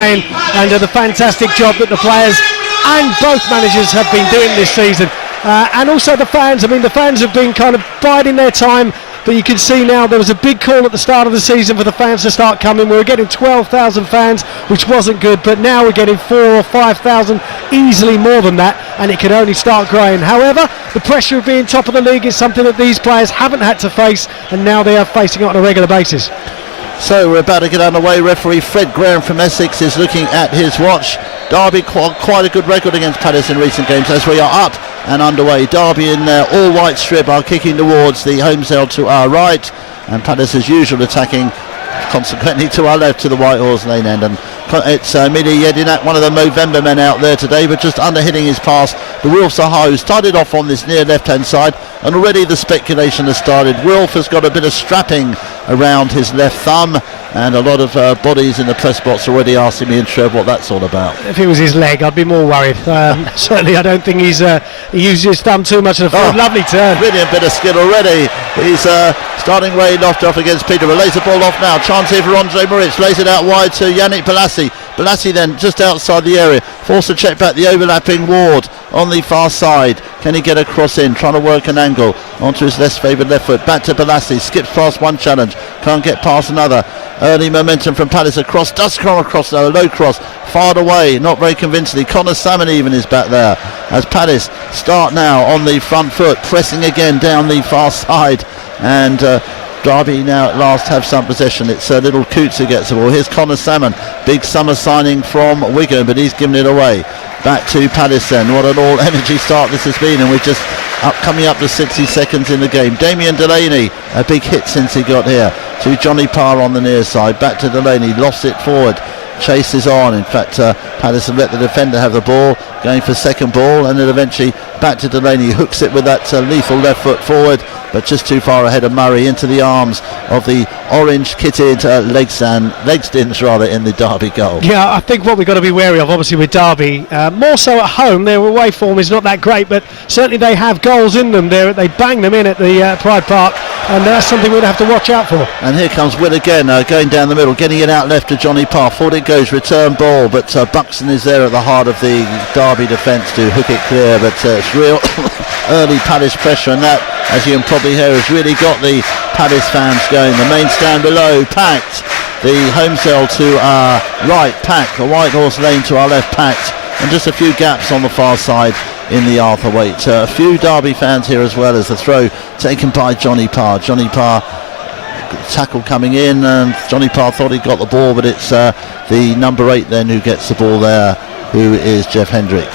and the fantastic job that the players and both managers have been doing this season, and also the fans. I mean, the fans have been kind of biding their time, but you can see now there was a big call at the start of the season for the fans to start coming. We were getting 12,000 fans, which wasn't good, but now we're getting 4,000 or 5,000, easily more than that, and it can only start growing. However, the pressure of being top of the league is something that these players haven't had to face, and now they are facing it on a regular basis. So we're about to get underway. Referee Fred Graham from Essex is looking at his watch. Derby quite a good record against Palace in recent games as we are up and underway. Derby in their all-white strip are kicking towards the home cell to our right, and Palace as usual attacking consequently to our left to the White Horse Lane end. And it's Midi Yedinak, one of the Movember men out there today, but just under hitting his pass. The Wilf Zaha, who started off on this near left-hand side, and already the speculation has started. Wilf has got a bit of strapping around his left thumb, and a lot of bodies in the press box already asking me and Trev what that's all about. If it was his leg, I'd be more worried. Certainly I don't think he used his thumb too much in the field. Lovely turn. Brilliant bit of skill already. He's starting way lofted off against Peter. Relays the ball off now. Chance here for Andre Mوريتس. Lays it out wide to Yannick Balassi. Balassi then just outside the area. Forced to check back the overlapping Ward on the far side. Can he get a cross in? Trying to work an angle onto his less favoured left foot. Back to Balassi. Skips past one challenge. Can't get past another. Early momentum from Palace across. Does come across though. A low cross. Far away. Not very convincingly. Connor Salmon even is back there. As Palace start now on the front foot. Pressing again down the far side. And Derby now at last have some possession. It's little Coots who gets the ball. Here's Connor Salmon. Big summer signing from Wigan, but he's given it away. Back to Palace then. What an all energy start this has been, and we're just coming up to 60 seconds in the game. Damien Delaney, a big hit since he got here. To Johnny Parr on the near side. Back to Delaney, lost it forward. Chase is on. In fact, Palace have let the defender have the ball, going for second ball, and then eventually back to Delaney. Hooks it with that lethal left foot forward, but just too far ahead of Murray, into the arms of the orange-kitted Legstins rather in the Derby goal. Yeah, I think what we've got to be wary of, obviously with Derby, more so at home, their away form is not that great, but certainly they have goals in them. They bang them in at the Pride Park, and that's something we're going to have to watch out for. And here comes Will again, going down the middle, getting it out left to Johnny Parr. Forward it goes, return ball, but Buxton is there at the heart of the Derby defence to hook it clear, but it's real early Palace pressure, and that, as you can probably hear, has really got the Palace fans going. The main stand below packed, the home cell to our right packed, the White Horse Lane to our left packed, and just a few gaps on the far side in the Arthur Waite. A few Derby fans here as well, as the throw taken by Johnny Parr. Johnny Parr, tackle coming in, and Johnny Parr thought he got the ball, but it's the number 8 then who gets the ball there, who is Jeff Hendrick.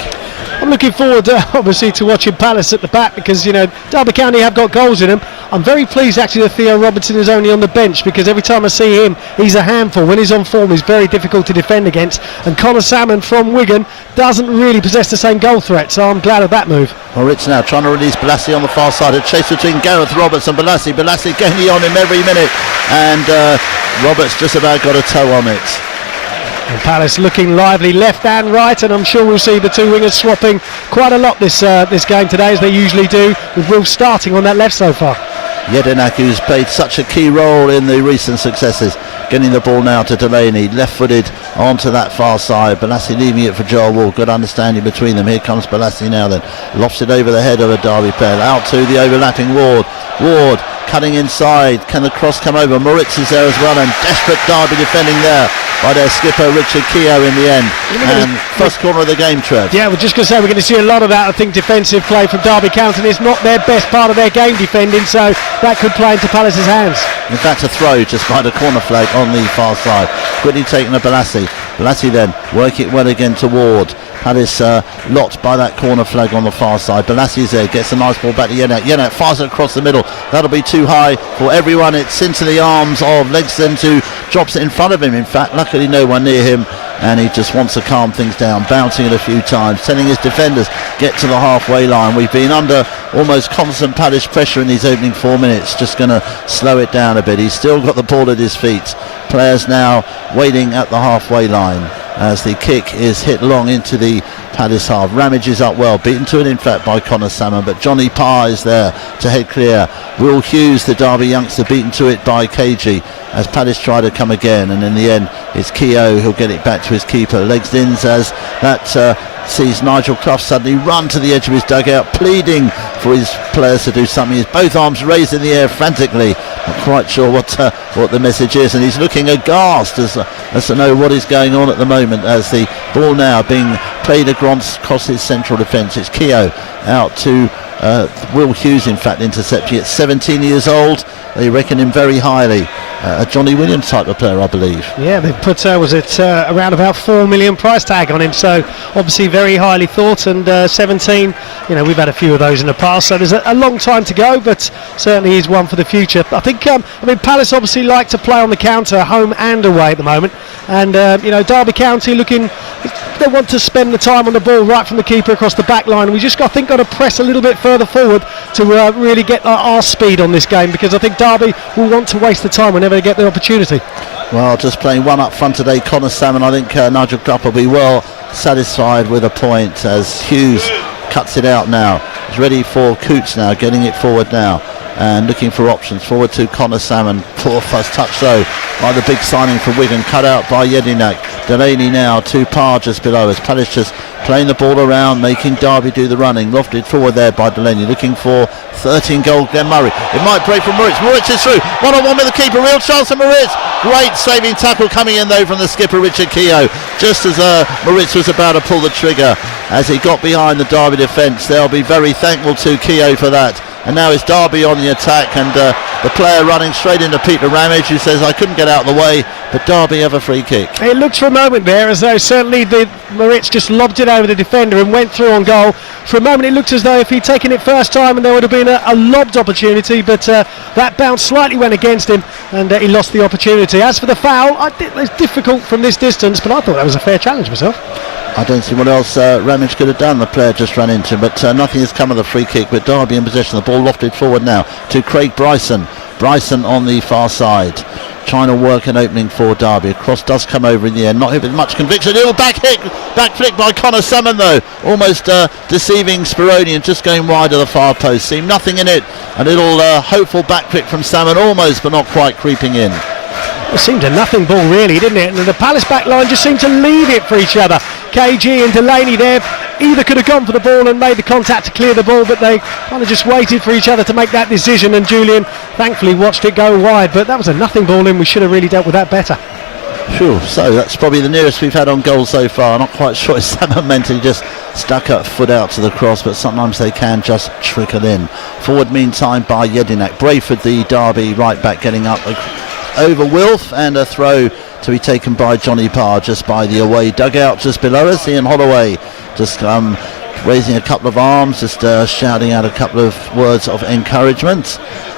I'm looking forward, obviously, to watching Palace at the back, because, you know, Derby County have got goals in them. I'm very pleased, actually, that Theo Robertson is only on the bench, because every time I see him, he's a handful. When he's on form, he's very difficult to defend against. And Connor Salmon from Wigan doesn't really possess the same goal threat, so I'm glad of that move. Mوريتس now trying to release Balassi on the far side. A chase between Gareth Roberts and Balassi. Balassi gaining on him every minute, and Roberts just about got a toe on it. And Palace looking lively left and right, and I'm sure we'll see the two wingers swapping quite a lot this game today, as they usually do, with Will starting on that left so far. Yedinak, who's played such a key role in the recent successes, getting the ball now to Delaney, left-footed onto that far side. Balassi leaving it for Joel Ward. Good understanding between them. Here comes Balassi now then. Lofts it over the head of a Derby player. Out to the overlapping Ward. Ward cutting inside. Can the cross come over? Mوريtس is there as well, and desperate Derby defending there by their skipper Richard Keogh in the end. And first corner of the game, Trev. Yeah, we're just going to say we're going to see a lot of that, I think, defensive play from Derby County, and it's not their best part of their game defending, so that could play into Palace's hands. In fact, a throw just by the corner flag on the far side. Quickly taken to Balassi. Balassi then work it well again to Ward. Palace locked by that corner flag on the far side. Balassi's there, gets a nice ball back to Yenak. Yenak fires it across the middle. That'll be too high for everyone. It's into the arms of Legston, who drops it in front of him. In fact, luckily no one near him, and he just wants to calm things down, bouncing it a few times, telling his defenders get to the halfway line. We've been under almost constant Palace pressure in these opening 4 minutes. Just going to slow it down a bit. He's still got the ball at his feet. Players now waiting at the halfway line, as the kick is hit long into the Palace half. Ramage is up well, beaten to it in fact by Connor Salmon, but Johnny Parr is there to head clear. Will Hughes, the Derby youngster, beaten to it by KG as Palace try to come again, and in the end it's Keogh who'll get it back to his keeper. Legs in as that sees Nigel Clough suddenly run to the edge of his dugout, pleading for his players to do something. He's both arms raised in the air frantically, not quite sure what the message is, and he's looking aghast as to know what is going on at the moment, as the ball now being played across his central defence. It's Keogh out to Will Hughes, in fact, intercepting it. 17 years old, they reckon him very highly. A Johnny Williams type of player, I believe. Yeah, they put around about $4 million price tag on him, so obviously very highly thought. And 17, we've had a few of those in the past, so there's a long time to go, but certainly he's one for the future. I think Palace obviously like to play on the counter, home and away at the moment, and Derby County they want to spend the time on the ball right from the keeper across the back line. We just got to press a little bit further forward to really get our speed on this game, because I think Derby will want to waste the time whenever they get the opportunity. Well, just playing one up front today, Connor Salmon. I think Nigel Clough will be well satisfied with a point as Hughes cuts it out now. He's ready for Coots now, getting it forward now and looking for options. Forward to Connor Salmon. Poor first touch though by the big signing from Wigan, cut out by Jedinak. Delaney now to Parr just below us. Palace just playing the ball around, making Derby do the running. Lofted forward there by Delaney, looking for 13 goal Glenn Murray. It might break from Mوريتس. Mوريtts is through. 1-on-1 with the keeper. Real chance for Mوريtts. Great saving tackle coming in though from the skipper Richard Keogh, just as Mوريtts was about to pull the trigger as he got behind the Derby defence. They'll be very thankful to Keogh for that. And now it's Derby on the attack, and the player running straight into Peter Ramage, who says, I couldn't get out of the way, but Derby have a free kick. It looks for a moment there as though certainly Mوريtts just lobbed it over the defender and went through on goal. For a moment it looked as though if he'd taken it first time and there would have been a lobbed opportunity, but that bounce slightly went against him and he lost the opportunity. As for the foul, it's difficult from this distance, but I thought that was a fair challenge myself. I don't see what else Ramage could have done. The player just ran into him, but nothing has come of the free kick. But Derby in possession. The ball lofted forward now to Craig Bryson. Bryson on the far side, trying to work an opening for Derby. A cross does come over in the end, not with much conviction. Little back flick by Connor Salmon though, almost deceiving Speroni and just going wide of the far post. Seemed nothing in it. A little hopeful back flick from Salmon, almost but not quite creeping in. It seemed a nothing ball really, didn't it? And the Palace back line just seemed to leave it for each other. KG and Delaney there either could have gone for the ball and made the contact to clear the ball, but they kind of just waited for each other to make that decision, and Julian thankfully watched it go wide. But that was a nothing ball and we should have really dealt with that better. Sure, so that's probably the nearest we've had on goal so far. Not quite sure if Salmon mentally just stuck a foot out to the cross, but sometimes they can just trickle in. Forward meantime by Jedinak. Brayford, the Derby right back, getting up over Wilf, and a throw to be taken by Johnny Parr just by the away dugout just below us. Ian Holloway just raising a couple of arms, just shouting out a couple of words of encouragement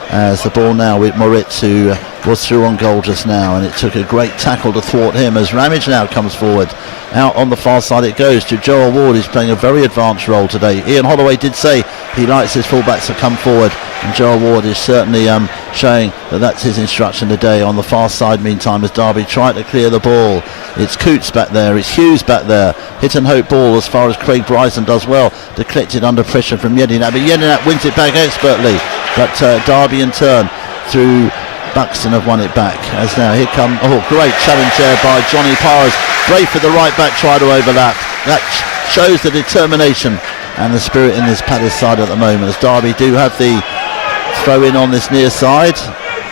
as the ball now with Mوريtts, who was through on goal just now, and it took a great tackle to thwart him as Ramage now comes forward. Out on the far side it goes to Joel Ward, who's playing a very advanced role today. Ian Holloway did say he likes his fullbacks to come forward, and Joel Ward is certainly showing that that's his instruction today. On the far side meantime as Derby try to clear the ball, it's Coots back there, it's Hughes back there, hit and hope ball as far as Craig Bryson does well to collect it under pressure from Jedinak, but Jedinak wins it back expertly, but Derby in turn through Buxton have won it back as now here come great challenge there by Johnny Parr. Brayford the right back try to overlap. That shows the determination and the spirit in this Palace side at the moment, as Derby do have the throw in on this near side.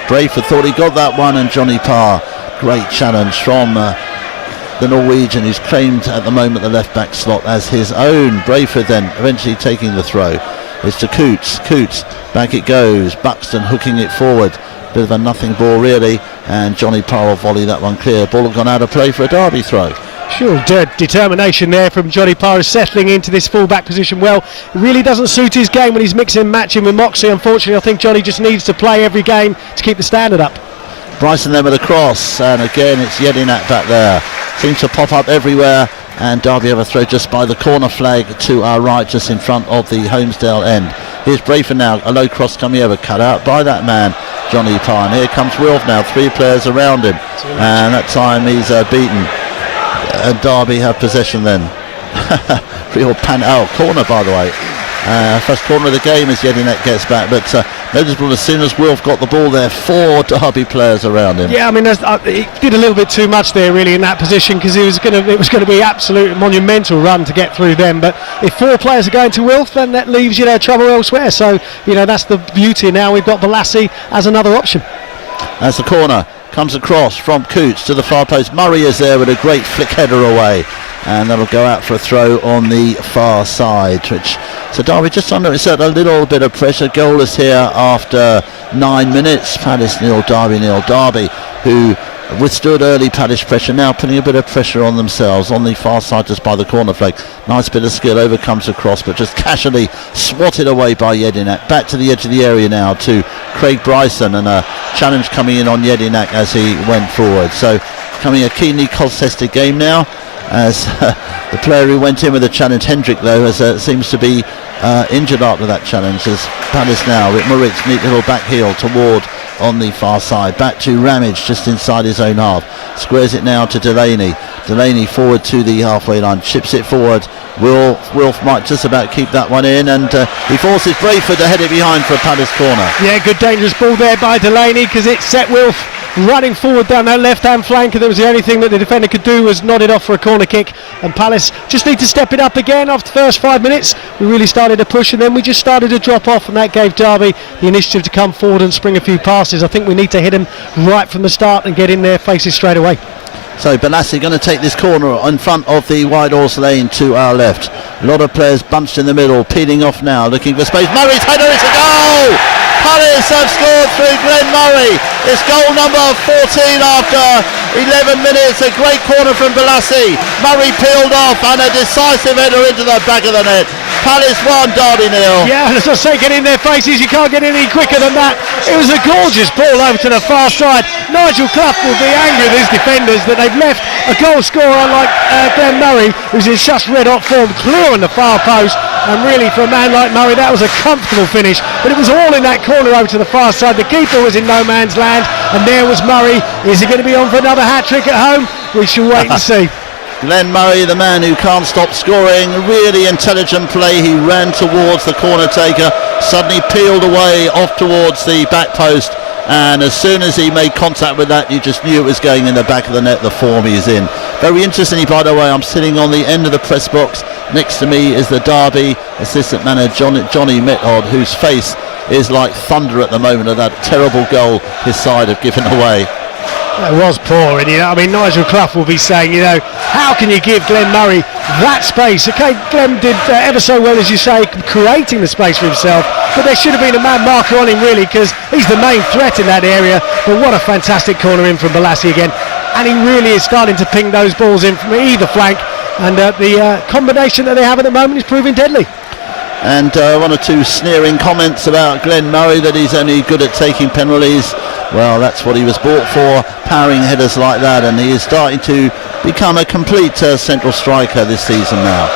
Brayford thought he got that one, and Johnny Parr, great challenge from the Norwegian, who's claimed at the moment the left back slot as his own. Brayford then eventually taking the throw. It's to Coots. Coots, back it goes. Buxton hooking it forward. Bit of a nothing ball really, and Johnny Parr will volley that one clear. Ball had gone out of play for a Derby throw. Sure, determination there from Johnny Parr, settling into this full-back position well. It really doesn't suit his game when he's mixing and matching with Moxie. Unfortunately, I think Johnny just needs to play every game to keep the standard up. Bryson then with a cross, and again it's Jedinak back there. Seems to pop up everywhere, and Derby have a throw just by the corner flag to our right, just in front of the Holmesdale end. Here's Brayford now, a low cross coming over, cut out by that man, Johnny Parr. And here comes Wilf now, three players around him, and that time he's beaten. and Derby have possession then. Real corner, by the way. First corner of the game as Jedinak gets back, but noticeable as soon as Wilf got the ball there, 4 Derby players around him. Yeah, I mean, he did a little bit too much there really in that position, because it was going to be absolute monumental run to get through them. But if 4 players are going to Wilf, then that leaves trouble elsewhere. So that's the beauty. Now we've got Balassi as another option. As the corner comes across from Coots to the far post, Murray is there with a great flick header away, and that'll go out for a throw on the far side. So Derby just under a little bit of pressure. Goalless here after 9 minutes. Palace 0, Derby 0. Derby, who withstood early Palace pressure, now putting a bit of pressure on themselves on the far side just by the corner flag. Nice bit of skill, overcomes the cross, but just casually swatted away by Jedinak. Back to the edge of the area now to Craig Bryson, and a challenge coming in on Jedinak as he went forward. So coming a keenly contested game now, as the player who went in with the challenge, Hendrick, though, seems to be injured after that challenge. As Palace now with Mوريتس, neat little back heel to Ward on the far side. Back to Ramage just inside his own half. Squares it now to Delaney. Delaney forward to the halfway line, chips it forward. Wilf might just about keep that one in, and he forces Brayford to head it behind for a Palace corner. Yeah, good dangerous ball there by Delaney, because it set Wilf running forward down that left-hand flank, and there was the only thing that the defender could do was nod it off for a corner kick. And Palace just need to step it up again. After the first 5 minutes we really started to push, and then we just started to drop off, and that gave Derby the initiative to come forward and spring a few passes. I think we need to hit him right from the start and get in their faces straight away. So Balassi going to take this corner in front of the wide horse lane to our left. A lot of players bunched in the middle, peeling off now, looking for space. Murray's header, it's a goal! Palace have scored through Glenn Murray. It's goal number 14 after 11 minutes. A great corner from Balassi. Murray peeled off, and a decisive header into the back of the net. Palace 1, Derby 0. Yeah, as I say, get in their faces. You can't get any quicker than that. It was a gorgeous ball over to the far side. Nigel Clough will be angry with his defenders that they've left a goal scorer like Glenn Murray, who's in such red-hot form, clear on the far post. And really, for a man like Murray, that was a comfortable finish. But it was all in that corner over to the far side. The keeper was in no man's land, and there was Murray. Is he going to be on for another hat-trick at home? We shall wait and see. Glenn Murray, the man who can't stop scoring, really intelligent play. He ran towards the corner taker, suddenly peeled away off towards the back post, and as soon as he made contact with that, you just knew it was going in the back of the net, the form he is in. Very interestingly, by the way, I'm sitting on the end of the press box. Next to me is the Derby assistant manager Johnny Method, whose face is like thunder at the moment of that terrible goal his side have given away. It was poor, and Nigel Clough will be saying, how can you give Glenn Murray that space? Okay, Glenn did ever so well, as you say, creating the space for himself, but there should have been a man marker on him really, because he's the main threat in that area. But what a fantastic corner in from Balassi again, and he really is starting to ping those balls in from either flank, and the combination that they have at the moment is proving deadly. And 1 or 2 sneering comments about Glenn Murray, that he's only good at taking penalties. Well, that's what he was bought for, powering headers like that, and he is starting to become a complete central striker this season now.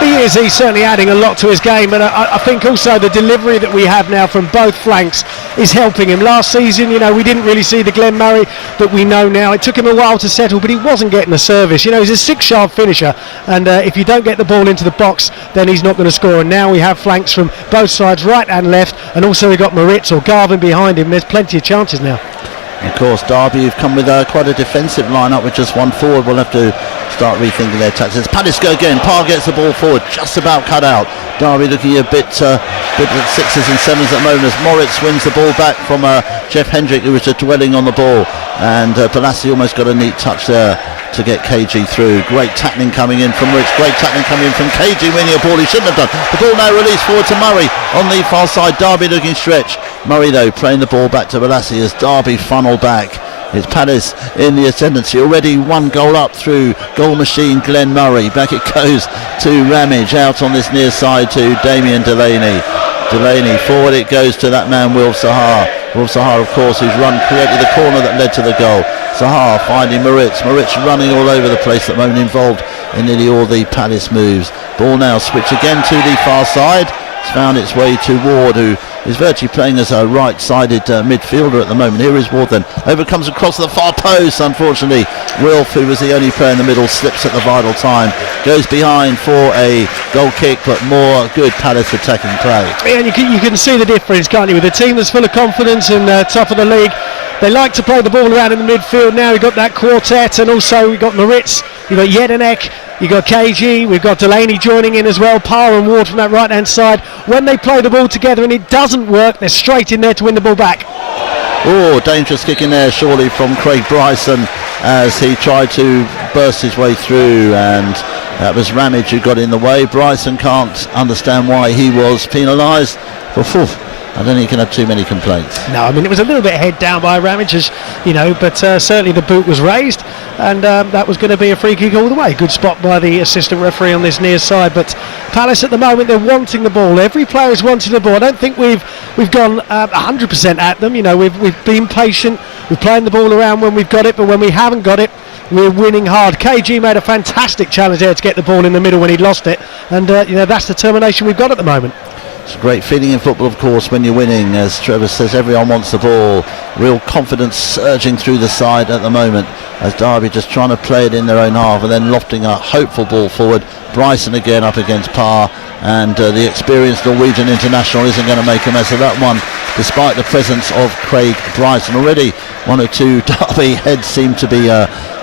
He's certainly adding a lot to his game, but I think also the delivery that we have now from both flanks is helping him. Last season, we didn't really see the Glenn Murray that we know now. It took him a while to settle, but he wasn't getting the service. He's a 6-yard finisher, and if you don't get the ball into the box, then he's not going to score. And now we have flanks from both sides, right and left, and also we've got Mوريتس or Garvin behind him. There's plenty of chances now. Of course, Derby have come with quite a defensive lineup with just one forward. We'll have to start rethinking their tactics. Palace go again. Parr gets the ball forward, just about cut out. Derby looking a bit at 6s and 7s at the moment, as Mوريtس wins the ball back from Jeff Hendrick, who was just dwelling on the ball. And Balassi almost got a neat touch there to get KG through. Great tackling coming in from Mوريtس. Great tackling coming in from KG, winning a ball he shouldn't have done. The ball now released forward to Murray on the far side. Derby looking stretch. Murray though playing the ball back to Balassi as Derby funnel back. It's Palace in the ascendancy, already 1 goal up through goal machine Glenn Murray. Back it goes to Ramage, out on this near side to Damien Delaney. Delaney forward it goes to that man Wilf Sahar. Wilf Sahar, of course, who's created the corner that led to the goal. Sahar finding Mوريtس. Mوريtس running all over the place at the moment, involved in nearly all the Palace moves. Ball now switch again to the far side. It's found its way to Ward, who is virtually playing as a right-sided midfielder at the moment. Here is Ward then. Over comes across the far post, unfortunately. Wilf, who was the only player in the middle, slips at the vital time, goes behind for a goal kick, but more good Palace attacking play. Yeah, and you can see the difference, can't you, with a team that's full of confidence and top of the league. They like to play the ball around in the midfield. Now we've got that quartet, and also we've got Mوريتس, you've got Jedinek, you've got KG, we've got Delaney joining in as well, Parr and Ward from that right hand side. When they play the ball together and it doesn't work, they're straight in there to win the ball back. Oh, dangerous kick in there surely from Craig Bryson as he tried to burst his way through, and that was Ramage who got in the way. Bryson can't understand why he was penalised. I don't think he can have too many complaints. No, I mean, it was a little bit head down by Ramage, but certainly the boot was raised, and that was going to be a free kick all the way. Good spot by the assistant referee on this near side. But Palace at the moment, they're wanting the ball. Every player is wanting the ball. I don't think we've gone 100% at them. We've been patient. We're playing the ball around when we've got it, but when we haven't got it, we're winning hard. KG made a fantastic challenge there to get the ball in the middle when he'd lost it, and that's the determination we've got at the moment. It's a great feeling in football, of course, when you're winning. As Trevor says, everyone wants the ball. Real confidence surging through the side at the moment, as Derby just trying to play it in their own half and then lofting a hopeful ball forward. Bryson again up against Parr, and the experienced Norwegian international isn't going to make a mess of that one, despite the presence of Craig Bryson. Already one or two Derby heads seem to be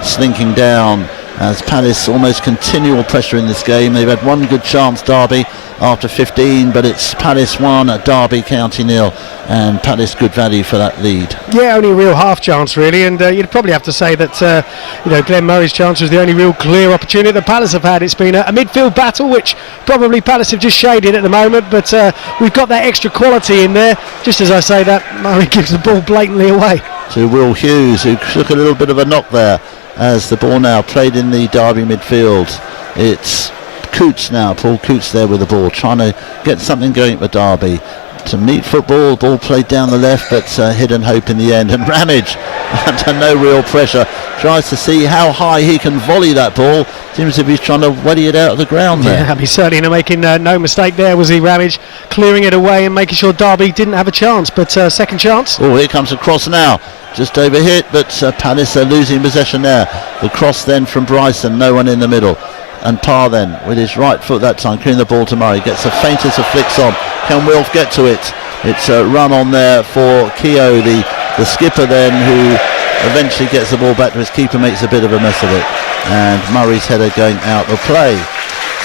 slinking down, as Palace almost continual pressure in this game. They've had one good chance, Derby, after 15, but it's Palace 1, Derby County 0, and Palace good value for that lead. Yeah, only a real half chance really, and you'd probably have to say that Glenn Murray's chance was the only real clear opportunity that Palace have had. It's been a midfield battle, which probably Palace have just shaded at the moment, but we've got that extra quality in there. Just as I say that, Murray gives the ball blatantly away to Will Hughes, who took a little bit of a knock there, as the ball now played in the Derby midfield. It's Coots now, Paul Coots there with the ball, trying to get something going for Derby. To meet football, ball played down the left, but hidden hope in the end. And Ramage, under no real pressure, tries to see how high he can volley that ball. Seems as if he's trying to weddy it out of the ground there. Yeah, he's certainly making no mistake there, was he, Ramage? Clearing it away and making sure Derby didn't have a chance, but second chance. Oh, here comes a cross now. Just overhit, but Palace are losing possession there. The cross then from Bryson, no one in the middle. And Parr then, with his right foot that time, clearing the ball to Murray, gets the faintest of flicks on. Can Wilf get to it? It's a run on there for Keogh, the skipper then, who eventually gets the ball back to his keeper, makes a bit of a mess of it. And Murray's header going out of play.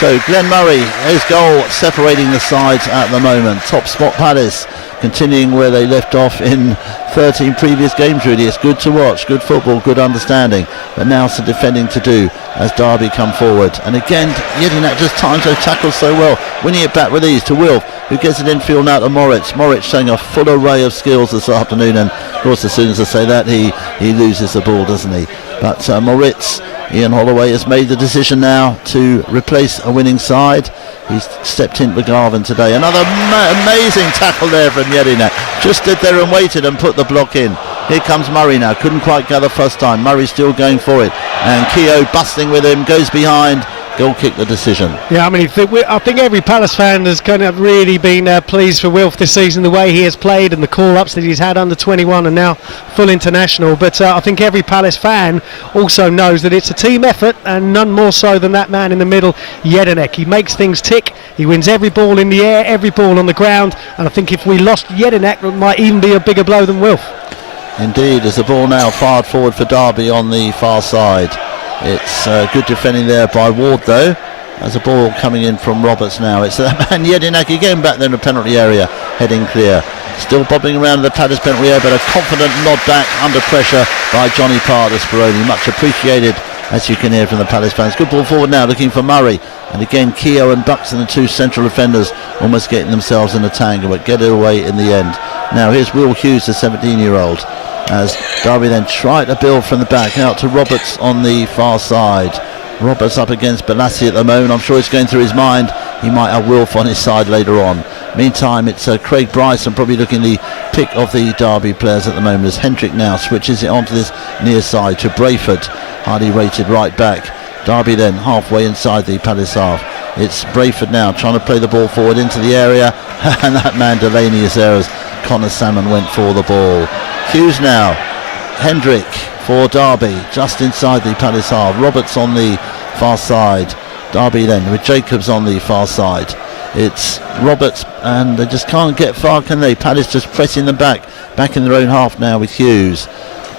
So Glenn Murray, his goal separating the sides at the moment. Top spot Palace, continuing where they left off in 13 previous games really. It's good to watch, good football, good understanding, but now some defending to do as Derby come forward. And again, Jedinek just times those tackles so well, winning it back with ease to Wilf, who gets it infield now to Mوريتس. Mوريtس showing a full array of skills this afternoon, and of course as soon as I say that, he loses the ball, doesn't he? But Mوريtس, Ian Holloway has made the decision now to replace a winning side. He's stepped in for Garvin today. Another amazing tackle there from Jedinek. Just stood there and waited and put the block in. Here comes Murray now. Couldn't quite go the first time. Murray still going for it. And Keogh bustling with him. Goes behind. Goal kick the decision. Yeah, I mean, I think every Palace fan has kind of really been pleased for Wilf this season, the way he has played and the call-ups that he's had under 21 and now full international. But I think every Palace fan also knows that it's a team effort, and none more so than that man in the middle, Jedinek. He makes things tick. He wins every ball in the air, every ball on the ground. And I think if we lost Jedinek, it might even be a bigger blow than Wilf. Indeed, as the ball now fired forward for Derby on the far side. It's good defending there by Ward though. As a ball coming in from Roberts now. It's that man Jedinek again back there in the penalty area, heading clear. Still bobbing around the Palace penalty area, but a confident nod back under pressure by Johnny Parr, the Speroni. Much appreciated, as you can hear from the Palace fans. Good ball forward now, looking for Murray. And again, Keogh and Buxton, the two central defenders, almost getting themselves in a tangle, but get it away in the end. Now here's Will Hughes, the 17-year-old. As Derby then tried to build from the back out to Roberts on the far side. Roberts up against Balas at the moment. I'm sure it's going through his mind. He might have Wilf on his side later on. Meantime, it's Craig Bryson probably looking the pick of the Derby players at the moment, as Hendrick now switches it onto this near side to Brayford, highly rated right back. Derby then halfway inside the Palace half. It's Brayford now trying to play the ball forward into the area, and that man Delaney is there as Connor Salmon went for the ball. Hughes now Hendrick for Derby, just inside the Palace half. Roberts on the far side. Derby then with Jacobs on the far side. It's Roberts, and they just can't get far, can they? Palace just pressing them back in their own half now with Hughes.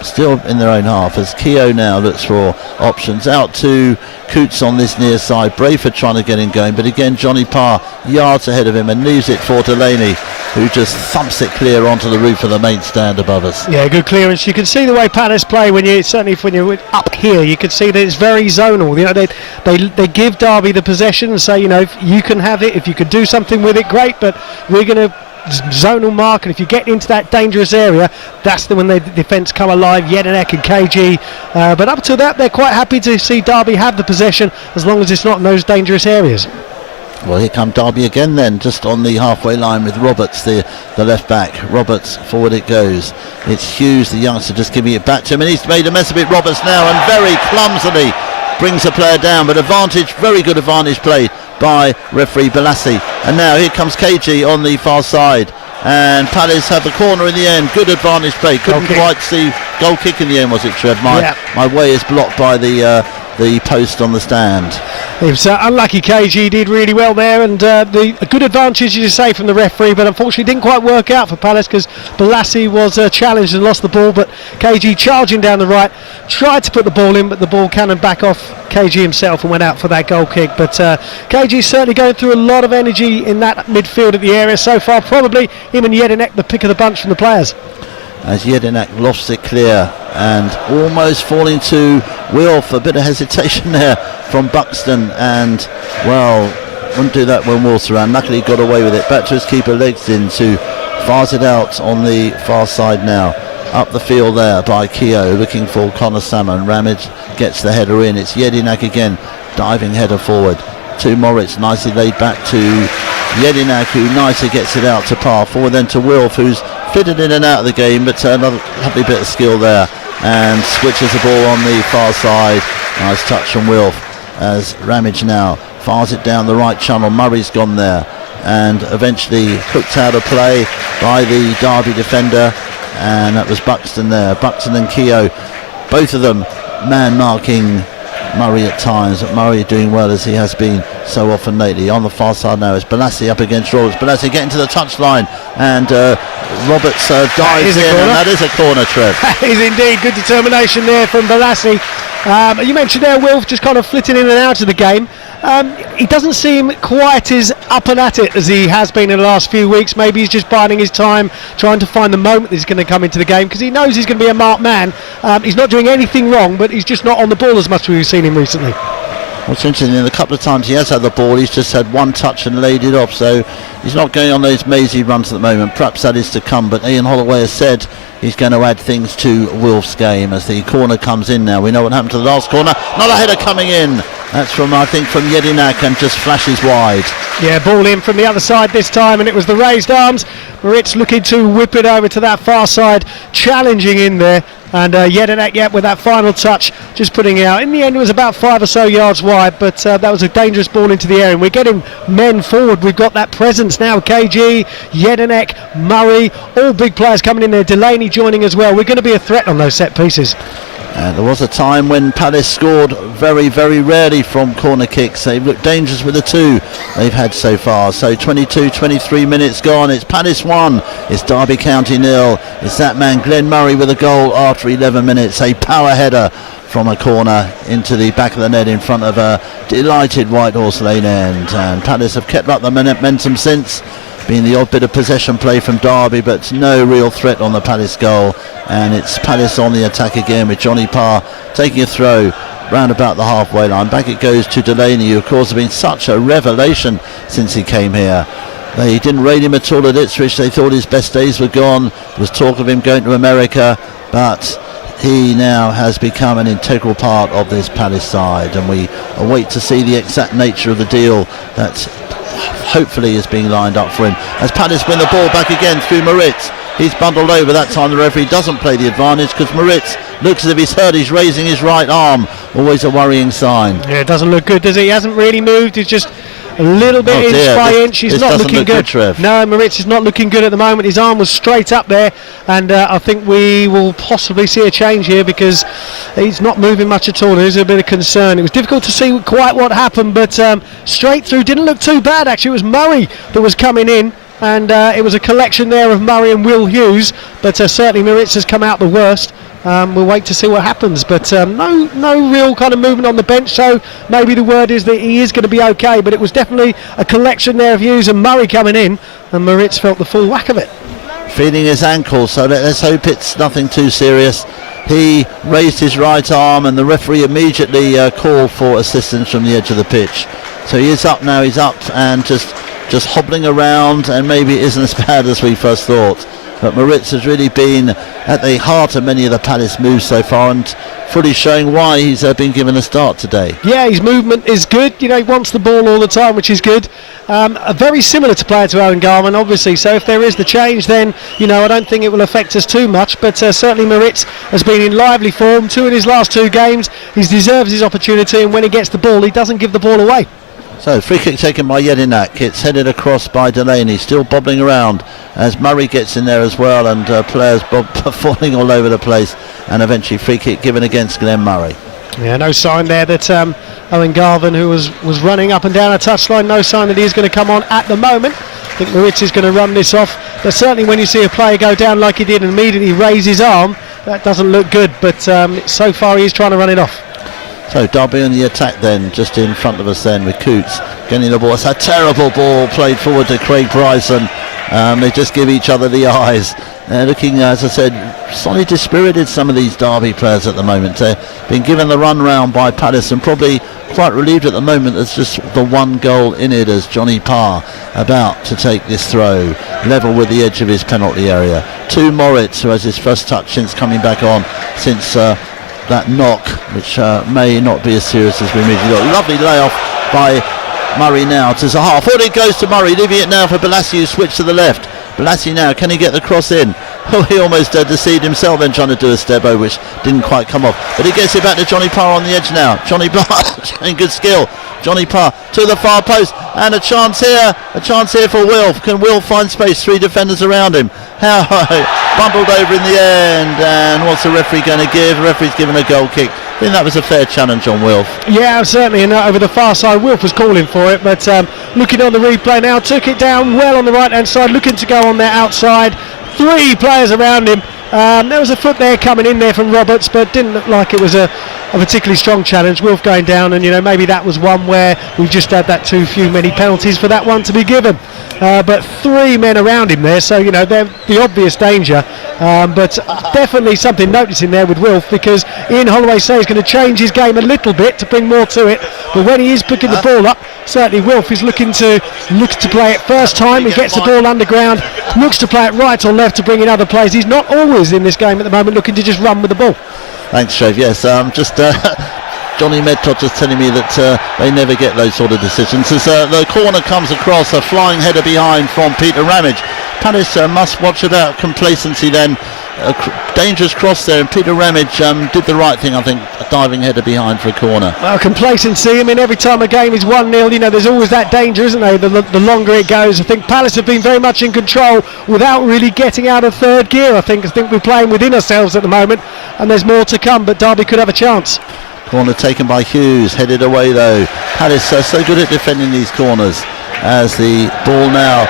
Still in their own half as Keogh now looks for options out to Coots on this near side. Brayford trying to get him going, but again Johnny Parr yards ahead of him and leaves it for Delaney, who just thumps it clear onto the roof of the main stand above us. Yeah, good clearance. You can see the way Palace play when you're up here. You can see that it's very zonal. You know, they give Derby the possession and say, you know, if you can have it, if you could do something with it, great, but we're going to zonal mark, and if you get into that dangerous area, that's when the defence come alive. Jedinak and KG, but up to that they're quite happy to see Derby have the possession as long as it's not in those dangerous areas. Well, here come Derby again then, just on the halfway line with Roberts, the left back. Roberts, forward it goes. It's Hughes, the youngster, just giving it back to him, and he's made a mess of it, Roberts now, and very clumsily brings the player down, but advantage, very good advantage played by referee Balassi. And now here comes KG on the far side, and Palace have the corner in the end. Good advantage play. Couldn't quite see. Goal kick in the end, was it, Trev? My way is blocked by the post on the stand. It was unlucky. KG did really well there, and a good advantage, you say, from the referee, but unfortunately didn't quite work out for Palace because Balassi was challenged and lost the ball. But KG charging down the right, tried to put the ball in, but the ball cannoned back off KG himself and went out for that goal kick. But KG certainly going through a lot of energy in that midfield of the area so far. Probably him and Jedinak the pick of the bunch from the players. As Jedinak lofts it clear and almost falling to Wilf. A bit of hesitation there from Buxton, and well, wouldn't do that when Wolf's around. Luckily got away with it. Back to his keeper, Legston, to fires it out on the far side now. Up the field there by Keogh, looking for Connor Salmon. Ramage gets the header in. It's Jedinak again, diving header forward to Moric, nicely laid back to Jedinak, who nicely gets it out to Parr. Forward then to Wilf, who's fitted in and out of the game, but another lovely bit of skill there, and switches the ball on the far side. Nice touch from Wilf as Ramage now fires it down the right channel. Murray's gone there, and eventually hooked out of play by the Derby defender, and that was Buxton there. Buxton and Keogh, both of them man marking Murray at times, but Murray doing well as he has been so often lately. On the far side now is Balassi up against Roberts. Balassi getting to the touchline, and Roberts dives in, and that is a corner, Trev. That is indeed good determination there from Balassi. You mentioned there Wilf just kind of flitting in and out of the game. He doesn't seem quite as up and at it as he has been in the last few weeks. Maybe he's just biding his time, trying to find the moment he's going to come into the game, because he knows he's going to be a marked man. He's not doing anything wrong, but he's just not on the ball as much as we've seen him recently. What's interesting, in a couple of times he has had the ball, he's just had one touch and laid it off, so he's not going on those mazy runs at the moment. Perhaps that is to come, but Ian Holloway has said he's going to add things to Wilf's game as the corner comes in now. We know what happened to the last corner. Not a header coming in. That's from Jedinak, and just flashes wide. Yeah, ball in from the other side this time, and it was the raised arms. Moric looking to whip it over to that far side, challenging in there. And Jedinak, with that final touch, just putting it out. In the end, it was about 5 or so yards wide, but that was a dangerous ball into the air. And we're getting men forward. We've got that presence now. KG, Jedinak, Murray, all big players coming in there. Delaney joining as well. We're going to be a threat on those set pieces. There was a time when Palace scored very, very rarely from corner kicks. They've looked dangerous with the two they've had so far. So 23 minutes gone. It's Palace 1. It's Derby County 0. It's that man Glenn Murray with a goal after 11 minutes. A power header from a corner into the back of the net in front of a delighted White Horse Lane end. And Palace have kept up the momentum since. Been the odd bit of possession play from Derby, but no real threat on the Palace goal. And it's Palace on the attack again with Johnny Parr taking a throw round about the halfway line. Back it goes to Delaney, who of course has been such a revelation since he came here. They didn't rate him at all at Ipswich. They thought his best days were gone. There was talk of him going to America, but he now has become an integral part of this Palace side, and we await to see the exact nature of the deal that hopefully is being lined up for him. As Palace win the ball back again through Morites. He's bundled over. That time the referee doesn't play the advantage because Morites looks as if he's hurt. He's raising his right arm. Always a worrying sign. Yeah, it doesn't look good, does it? He hasn't really moved. He's just a little bit inch by inch. He's not looking good. No, Moritz's is not looking good at the moment. His arm was straight up there, and I think we will possibly see a change here because he's not moving much at all. There's a bit of concern. It was difficult to see quite what happened, but straight through didn't look too bad actually. It was Murray that was coming in, and it was a collection there of Murray and Will Hughes, but certainly Moritz's has come out the worst. We'll wait to see what happens, but no real kind of movement on the bench, so maybe the word is that he is going to be okay, but it was definitely a collection there of Hughes and Murray coming in, and Moritz felt the full whack of it. Feeling his ankle, so let's hope it's nothing too serious. He raised his right arm and the referee immediately called for assistance from the edge of the pitch. So he is up now, he's up and just hobbling around, and maybe it isn't as bad as we first thought. But Moritz's has really been at the heart of many of the Palace moves so far, and fully showing why he's been given a start today. Yeah, his movement is good. He wants the ball all the time, which is good. Very similar to player to Owen Garman, obviously. So if there is the change, then I don't think it will affect us too much. But certainly Moritz has been in lively form. 2 in his last 2 games. He deserves his opportunity, and when he gets the ball, he doesn't give the ball away. So free kick taken by Jedinak. It's headed across by Delaney, still bobbling around as Murray gets in there as well, and players falling all over the place, and eventually free kick given against Glenn Murray. Yeah, no sign there that Owen Garvan, who was running up and down a touchline, no sign that he is going to come on at the moment. I think Moritz's is going to run this off, but certainly when you see a player go down like he did and immediately raise his arm, that doesn't look good, but so far he's trying to run it off. So Derby on the attack then, just in front of us then with Coots getting the ball. It's a terrible ball played forward to Craig Bryson. They just give each other the eyes. They're looking, as I said, slightly dispirited, some of these Derby players at the moment. They're being given the run round by Palace and probably quite relieved at the moment. There's just the 1 goal in it as Johnny Parr about to take this throw, level with the edge of his penalty area. To Moritz's, who has his first touch since coming back on, since that knock, which may not be as serious as we immediately thought. Lovely layoff by Murray now to Zaha. Forward it goes to Murray, leaving it now for Balassi, who switched to the left. Balassi now, can he get the cross in? Oh, he almost deceived himself then trying to do a step-o, which didn't quite come off. But he gets it back to Johnny Parr on the edge now. Johnny Parr showing good skill. Johnny Parr to the far post, and a chance here for Wilf. Can Wilf find space? 3 defenders around him. How bumbled over in the end, and what's the referee going to give? The referee's given a goal kick. I think that was a fair challenge on Wilf. Yeah, certainly, and over the far side, Wilf was calling for it, but looking on the replay now, took it down well on the right-hand side, looking to go on there outside. 3 players around him. There was a foot there coming in there from Roberts, but didn't look like it was a particularly strong challenge. Wilf going down, and maybe that was one where we've just had that too few many penalties for that one to be given. But 3 men around him there, so they're the obvious danger. But definitely something noticing there with Wilf, because Ian Holloway says he's going to change his game a little bit to bring more to it. But when he is picking the ball up, certainly Wilf is looking to play it first time. He gets the ball underground, looks to play it right or left to bring in other players. He's not always in this game at the moment looking to just run with the ball. Thanks, Shave. Yes, Johnny Medtot is telling me that they never get those sort of decisions. As the corner comes across, a flying header behind from Peter Ramage. Palace must watch about complacency then. A dangerous cross there, and Peter Ramage did the right thing, I think, a diving header behind for a corner. Well, complacency, every time a game is 1-0, there's always that danger, isn't there, the longer it goes. I think Palace have been very much in control without really getting out of third gear. I think we're playing within ourselves at the moment, and there's more to come, but Derby could have a chance. Corner taken by Hughes, headed away though. Palace so good at defending these corners, as the ball now,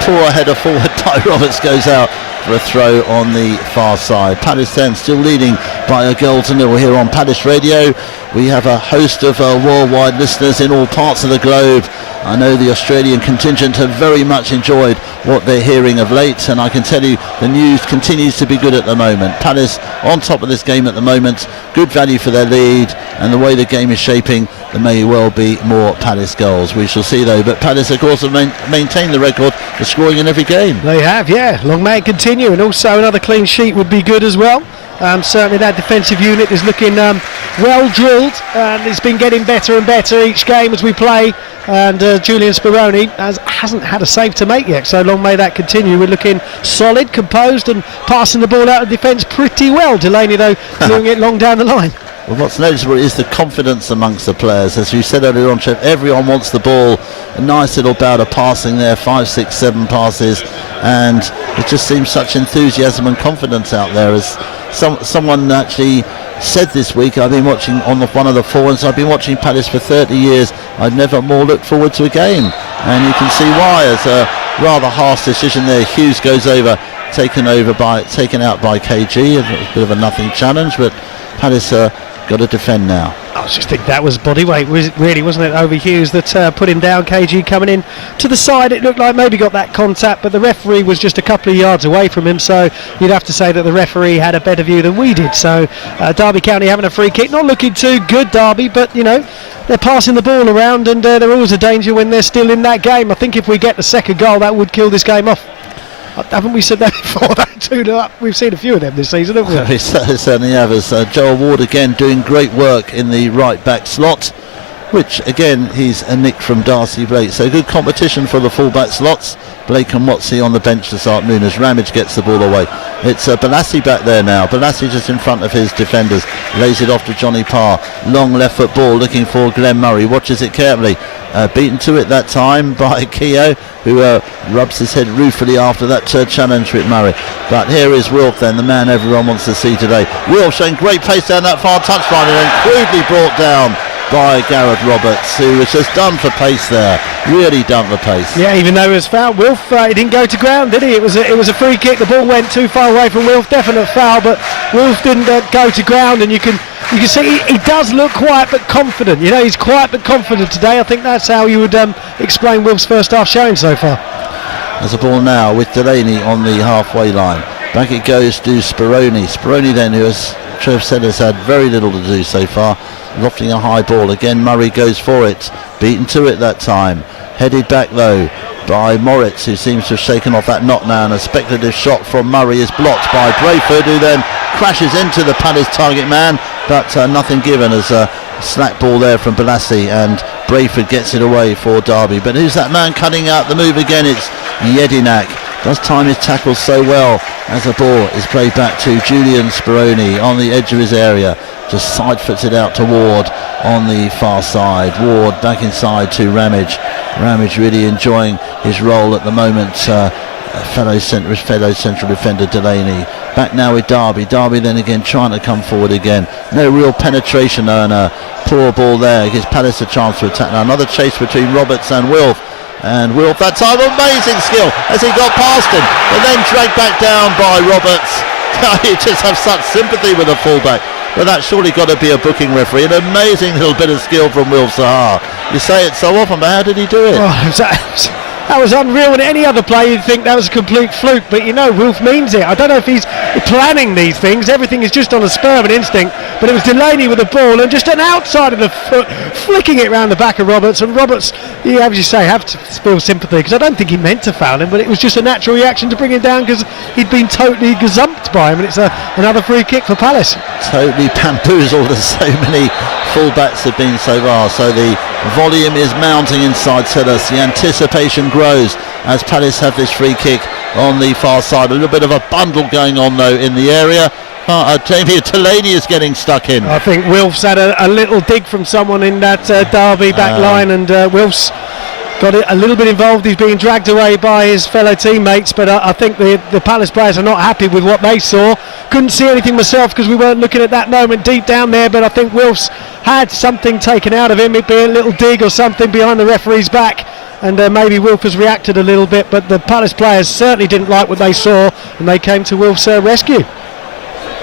poor header forward by Roberts, goes out for a throw on the far side. Palace then still leading by a goal to 0 here on Palace Radio. We have a host of worldwide listeners in all parts of the globe. I know the Australian contingent have very much enjoyed what they're hearing of late, and I can tell you the news continues to be good at the moment. Palace on top of this game at the moment, good value for their lead, and the way the game is shaping, there may well be more Palace goals. We shall see though, but Palace of course have maintained the record for scoring in every game. They have, yeah. Long may it continue, and also another clean sheet would be good as well. Certainly that defensive unit is looking well drilled, and it's been getting better and better each game as we play, and Julian Speroni hasn't had a save to make yet, so long may that continue. We're looking solid, composed, and passing the ball out of defence pretty well. Delaney though doing it long down the line. Well, what's noticeable is the confidence amongst the players. As you said earlier on, Chef, everyone wants the ball. A nice little bout of passing there, 5, 6, 7 passes, and it just seems such enthusiasm and confidence out there. As someone actually said this week, I've been watching on one of the forums, I've been watching Palace for 30 years. I've never more looked forward to a game, and you can see why. As a rather harsh decision there, Hughes goes over, taken out by KG. A bit of a nothing challenge, but Palace got to defend now. I just think that was body weight, really, wasn't it, over Hughes that put him down. KG coming in to the side, it looked like maybe got that contact, but the referee was just a couple of yards away from him, so you'd have to say that the referee had a better view than we did. So Derby County having a free kick, not looking too good, Derby, but you know, they're passing the ball around, and they're always a danger when they're still in that game. I think if we get the second goal, that would kill this game off. Haven't we said that before? That 2-0 up. We've seen a few of them this season, haven't we? We certainly have. As Joel Ward again doing great work in the right back slot, which again he's a nick from Darcy Blake. So good competition for the full back slots. Blake and Motsy on the bench this afternoon as Ramage gets the ball away. It's Balassi back there now. Balassi just in front of his defenders. Lays it off to Johnny Parr. Long left foot ball looking for Glenn Murray. Watches it carefully. Beaten to it that time by Keogh, who rubs his head ruefully after that challenge with Murray. But here is Wilf then, the man everyone wants to see today. Wilf showing great pace down that far touchline and then crudely brought down by Gareth Roberts, who was just done for pace there. Really done for pace. Yeah, even though it was foul, Wilf, he didn't go to ground, did he? It was a free kick. The ball went too far away from Wilf. Definite foul, but Wilf didn't go to ground, and you can see he does look quiet but confident. You know, he's quiet but confident today. I think that's how you would explain Wilf's first half showing so far. There's a ball now with Delaney on the halfway line. Back it goes to Speroni. Speroni then, who, as Trev said, has had very little to do so far. Lofting a high ball. Again, Murray goes for it. Beaten to it that time. Headed back though by Mوريتس, who seems to have shaken off that knock now, and a speculative shot from Murray is blocked by Brayford, who then crashes into the Palace target man, but nothing given as a slack ball there from Balassi, and Brayford gets it away for Derby. But who's that man cutting out the move again? It's Jedinak. Does time his tackles so well as the ball is played back to Julian Speroni on the edge of his area. Just side foots it out to Ward on the far side. Ward back inside to Ramage. Ramage really enjoying his role at the moment. Fellow central defender Delaney. Back now with Derby. Derby then again trying to come forward again. No real penetration and a poor ball there. Gives Palace a chance to attack. Now another chase between Roberts and Wilf. And Wilf that time, amazing skill as he got past him. And then dragged back down by Roberts. You just have such sympathy with the fullback. But that's surely got to be a booking referee. An amazing little bit of skill from Wilf Zaha. You say it so often, but how did he do it? That was unreal. In any other play you'd think that was a complete fluke, but you know Wilf means it. I don't know if he's planning these things. Everything is just on a spur of an instinct, but it was Delaney with the ball and just an outside of the foot flicking it round the back of Roberts, and Roberts, you as you say, have to feel sympathy because I don't think he meant to foul him, but it was just a natural reaction to bring him down because he'd been totally gazumped by him, and it's another free kick for Palace. Totally bamboozled as so many full-backs have been so far. So the volume is mounting inside Selhurst. The anticipation grows as Palace have this free kick on the far side. A little bit of a bundle going on though in the area. Jamie Delaney is getting stuck in. I think Wilf's had a little dig from someone in that Derby back line, and Wilf's got a little bit involved. He's being dragged away by his fellow teammates, but I think the Palace players are not happy with what they saw. Couldn't see anything myself because we weren't looking at that moment deep down there, but I think Wilf's had something taken out of him, it be a little dig or something behind the referee's back, and maybe Wilf has reacted a little bit, but the Palace players certainly didn't like what they saw and they came to Wilf's rescue.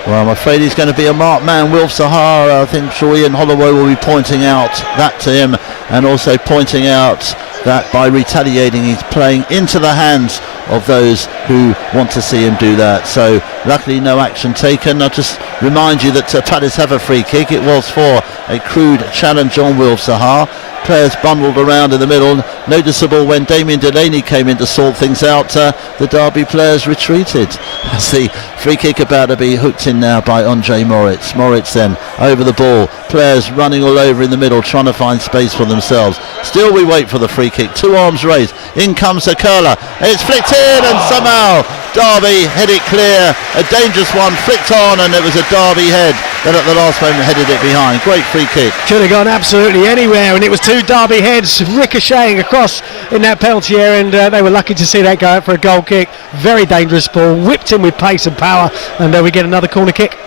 Well, I'm afraid he's going to be a marked man, Wilf Zaha. I think Ian Holloway will be pointing out that to him, and also pointing out that by retaliating he's playing into the hands of those who want to see him do that. So luckily no action taken. I'll just remind you that Palace have a free kick. It was for a crude challenge on Wilf Zaha. Players bundled around in the middle. Noticeable when Damien Delaney came in to sort things out, the Derby players retreated. As the free kick about to be hooked in now by Andre Mórيtس. Mórيtس then over the ball. Players running all over in the middle trying to find space for themselves. Still we wait for the free kick. Two arms raised. In comes a curler. It's flicked in and somehow Derby head it clear. A dangerous one flicked on, and it was a Derby head. then at the last moment headed it behind. Great free kick. Could have gone absolutely anywhere, and it was two Derby heads ricocheting across in that penalty area, and they were lucky to see that go out for a goal kick. Very dangerous ball, whipped in with pace and power, and we get another corner kick.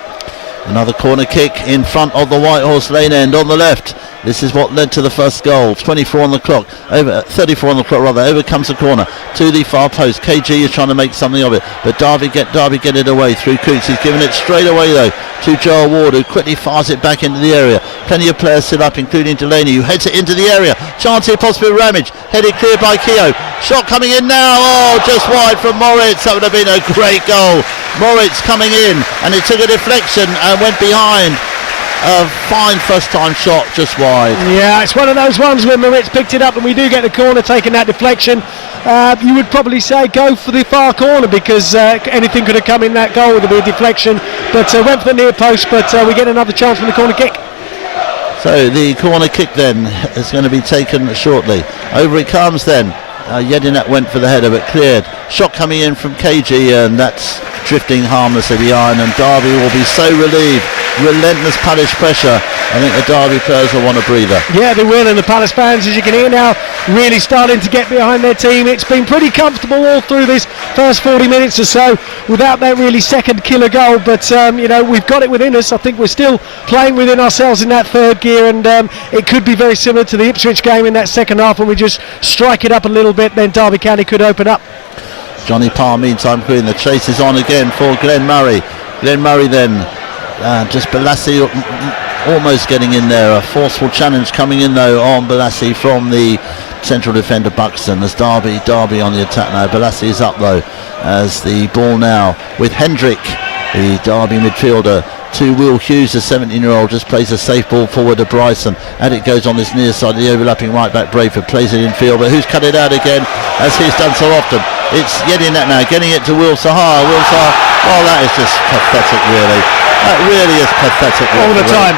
Another corner kick in front of the White Horse Lane end on the left. This is what led to the first goal. 24 on the clock, 34 on the clock rather. Over comes the corner to the far post. KG is trying to make something of it, but Derby get it away through Coots. He's given it straight away though to Joel Ward, who quickly fires it back into the area. Plenty of players sit up, including Delaney, who heads it into the area. Chance here, possibly Ramage. Headed clear by Keogh. Shot coming in now. Oh, just wide from Mوريتس. That would have been a great goal. Mوريtس coming in, and it took a deflection and went behind. A fine first time shot, just wide. Yeah, it's one of those ones where Mórits picked it up, and we do get the corner taking that deflection. You would probably say go for the far corner, because anything could have come in that goal with a deflection, but went for the near post, but we get another chance for the corner kick. So the corner kick then is going to be taken shortly. Over it comes then. Jedinak went for the header, but cleared. Shot coming in from KG, and that's drifting harmlessly behind, and Derby will be so relieved. Relentless Palace pressure. I think the Derby players will want a breather. Yeah, they will, and the Palace fans, as you can hear now, really starting to get behind their team. It's been pretty comfortable all through this first 40 minutes or so without that really second killer goal, but we've got it within us. I think we're still playing within ourselves in that third gear, and it could be very similar to the Ipswich game in that second half when we just strike it up a little bit, then Derby County could open up. Johnny Parr meantime quitting. The chase is on again for Glenn Murray. Glenn Murray then just Balassi almost getting in there. A forceful challenge coming in though on Balassi from the central defender Buxton, as Derby on the attack now. Balassi is up though as the ball now with Hendrick, the Derby midfielder, to Will Hughes, the 17-year-old, just plays a safe ball forward to Bryson, and it goes on this near side. The overlapping right back Brayford plays it in field, but who's cut it out again, as he's done so often? It's Jedinak now, getting it to Will Sahar. Oh, that is just pathetic, really. That really is pathetic. All the time.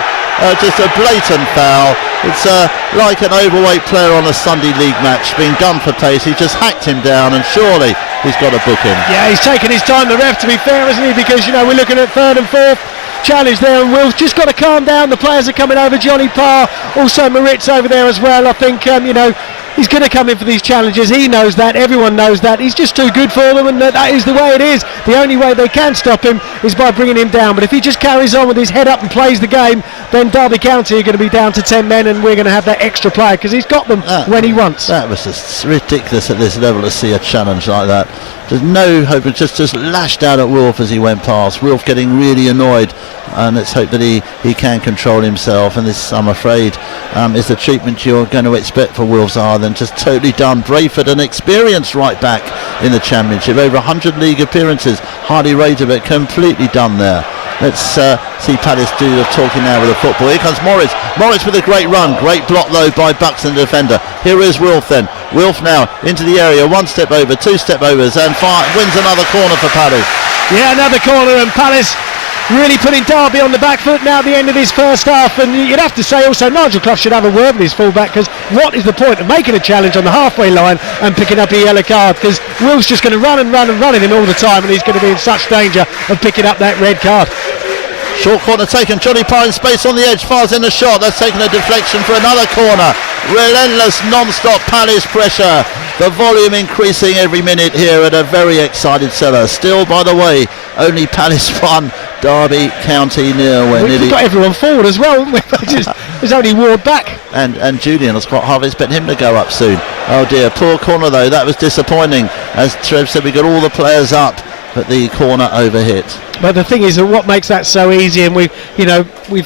Just a blatant foul. It's like an overweight player on a Sunday League match being done for pace. He just hacked him down, and surely he's got to book him. Yeah, he's taken his time, the ref, to be fair, isn't he? Because we're looking at third and fourth. Challenge there, and Will's just got to calm down. The players are coming over. Johnny Parr, also Mórits over there as well. I think he's going to come in for these challenges. He knows that, everyone knows that. He's just too good for them, and that is the way it is. The only way they can stop him is by bringing him down, but if he just carries on with his head up and plays the game, then Derby County are going to be down to 10 men, and we're going to have that extra player, because he's got them when he wants. That was just ridiculous at this level to see a challenge like that. There's no hope. It just lashed out at Wilf as he went past. Wilf getting really annoyed, and let's hope that he can control himself. And this, I'm afraid, is the treatment you're going to expect for Wilf Zaha. Then just totally done. Brayford, an experienced right back in the Championship, over 100 league appearances, highly rated, but completely done there. Let's see Palace do the talking now with the football. Here comes Mórits. Mórits with a great run. Great block though by Buxton, the defender. Here is Wilf then. Wilf now into the area. One step over, two step overs, and wins another corner for Palace. Yeah, another corner, and Palace really putting Derby on the back foot now at the end of this first half. And you'd have to say also Nigel Clough should have a word with his fullback, because what is the point of making a challenge on the halfway line and picking up a yellow card, because Will's just going to run at him all the time, and he's going to be in such danger of picking up that red card. Short corner taken. Johnny Parr in space on the edge, fires in the shot. That's taken a deflection for another corner. Relentless non-stop Palace pressure. The volume increasing every minute here at a very excited Selhurst. Still, by the way, only Palace 1, Derby County 0. We've got everyone forward as well, haven't we? There's only Ward back. And Julian has got half expect him to go up soon. Oh dear, poor corner though. That was disappointing. As Trev said, we got all the players up, but the corner overhit. But the thing is that what makes that so easy, and we've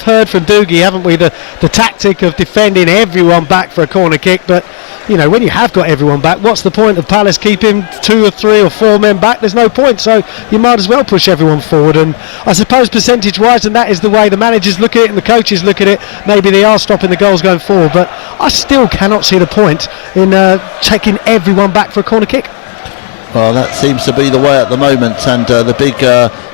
heard from Doogie, haven't we, the tactic of defending everyone back for a corner kick. But when you have got everyone back, what's the point of Palace keeping 2 or 3 or 4 men back? There's no point, so you might as well push everyone forward. And I suppose percentage wise, and that is the way the managers look at it and the coaches look at it, maybe they are stopping the goals going forward, but I still cannot see the point in taking everyone back for a corner kick. Well, that seems to be the way at the moment, and the big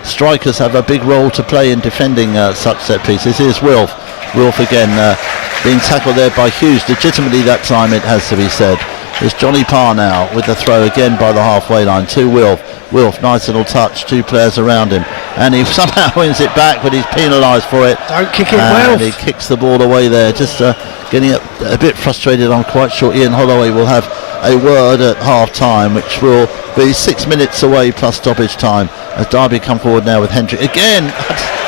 strikers have a big role to play in defending such set pieces. Here's Wilf again being tackled there by Hughes, legitimately that time, it has to be said. It's Johnny Parr now with the throw again by the halfway line to Wilf. Wilf, nice little touch, 2 players around him, and he somehow wins it back, but he's penalised for it. Don't kick it, and Wilf. He kicks the ball away there, just getting a bit frustrated. I'm quite sure Ian Holloway will have a word at half time, which will be 6 minutes away plus stoppage time, as Derby come forward now with Hendrick again.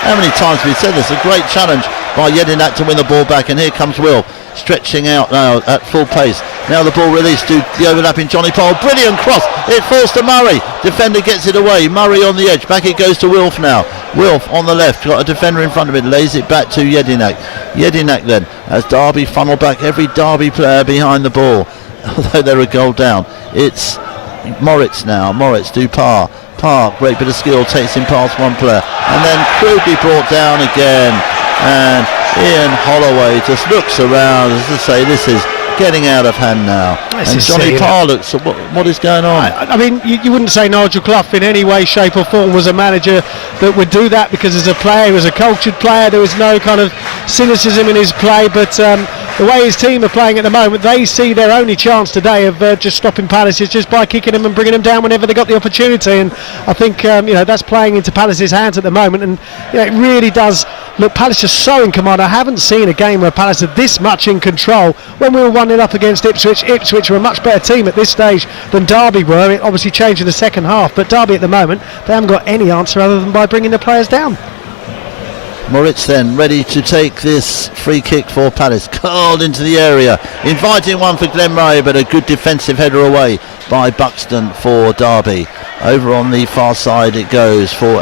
How many times have we said this? A great challenge by Jedinak to win the ball back, and here comes Wilf stretching out now at full pace. Now the ball released to the overlapping Johnny Parr. Brilliant cross, it falls to Murray, defender gets it away, Murray on the edge, back it goes to Wilf now. Wilf on the left, got a defender in front of it, lays it back to Jedinak. Jedinak then, as Derby funnel back every Derby player behind the ball, although they're a goal down. It's Mوريتس now, Mوريتس to Parr. Parr, great bit of skill, takes him past one player, and then crudely brought down again. And Ian Holloway just looks around as to say, this is getting out of hand now. And Johnny Parr looks at what is going on. I mean, you wouldn't say Nigel Clough in any way, shape or form was a manager that would do that, because as a player, he was a cultured player, there was no kind of cynicism in his play, but the way his team are playing at the moment, they see their only chance today of just stopping Palace is just by kicking them and bringing them down whenever they got the opportunity, and I think that's playing into Palace's hands at the moment, and it really does look, Palace are so in command. I haven't seen a game where Palace are this much in control. When we were 1-0 up against Ipswich were a much better team at this stage than Derby were. It obviously changed in the second half, but Derby at the moment, they haven't got any answer other than by bringing the players down. Mórيtz then ready to take this free kick for Palace, curled into the area, inviting one for Glenn Murray, but a good defensive header away by Buxton for Derby. Over on the far side it goes for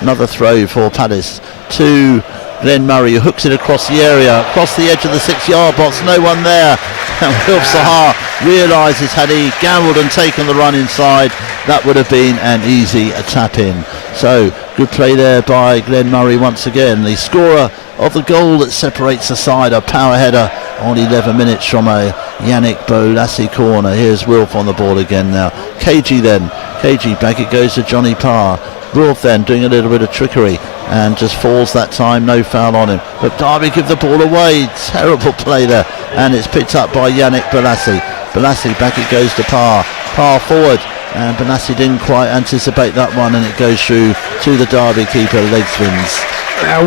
another throw for Palace to Glenn Murray, who hooks it across the area, across the edge of the 6-yard box, no one there, and Wilf Sahar realises had he gambled and taken the run inside, that would have been an easy tap in. So good play there by Glenn Murray once again, the scorer of the goal that separates the side, a power header on 11 minutes from a Yannick Bolasie corner. Here's Wilf on the ball again now. KG then, KG back it goes to Johnny Parr. Wilf then doing a little bit of trickery and just falls that time, no foul on him, but Derby give the ball away. Terrible play there, and it's picked up by Yannick Bolasie. Bolasie back it goes to Parr. Parr forward, and Bolasie didn't quite anticipate that one, and it goes through to the Derby keeper, leg spins.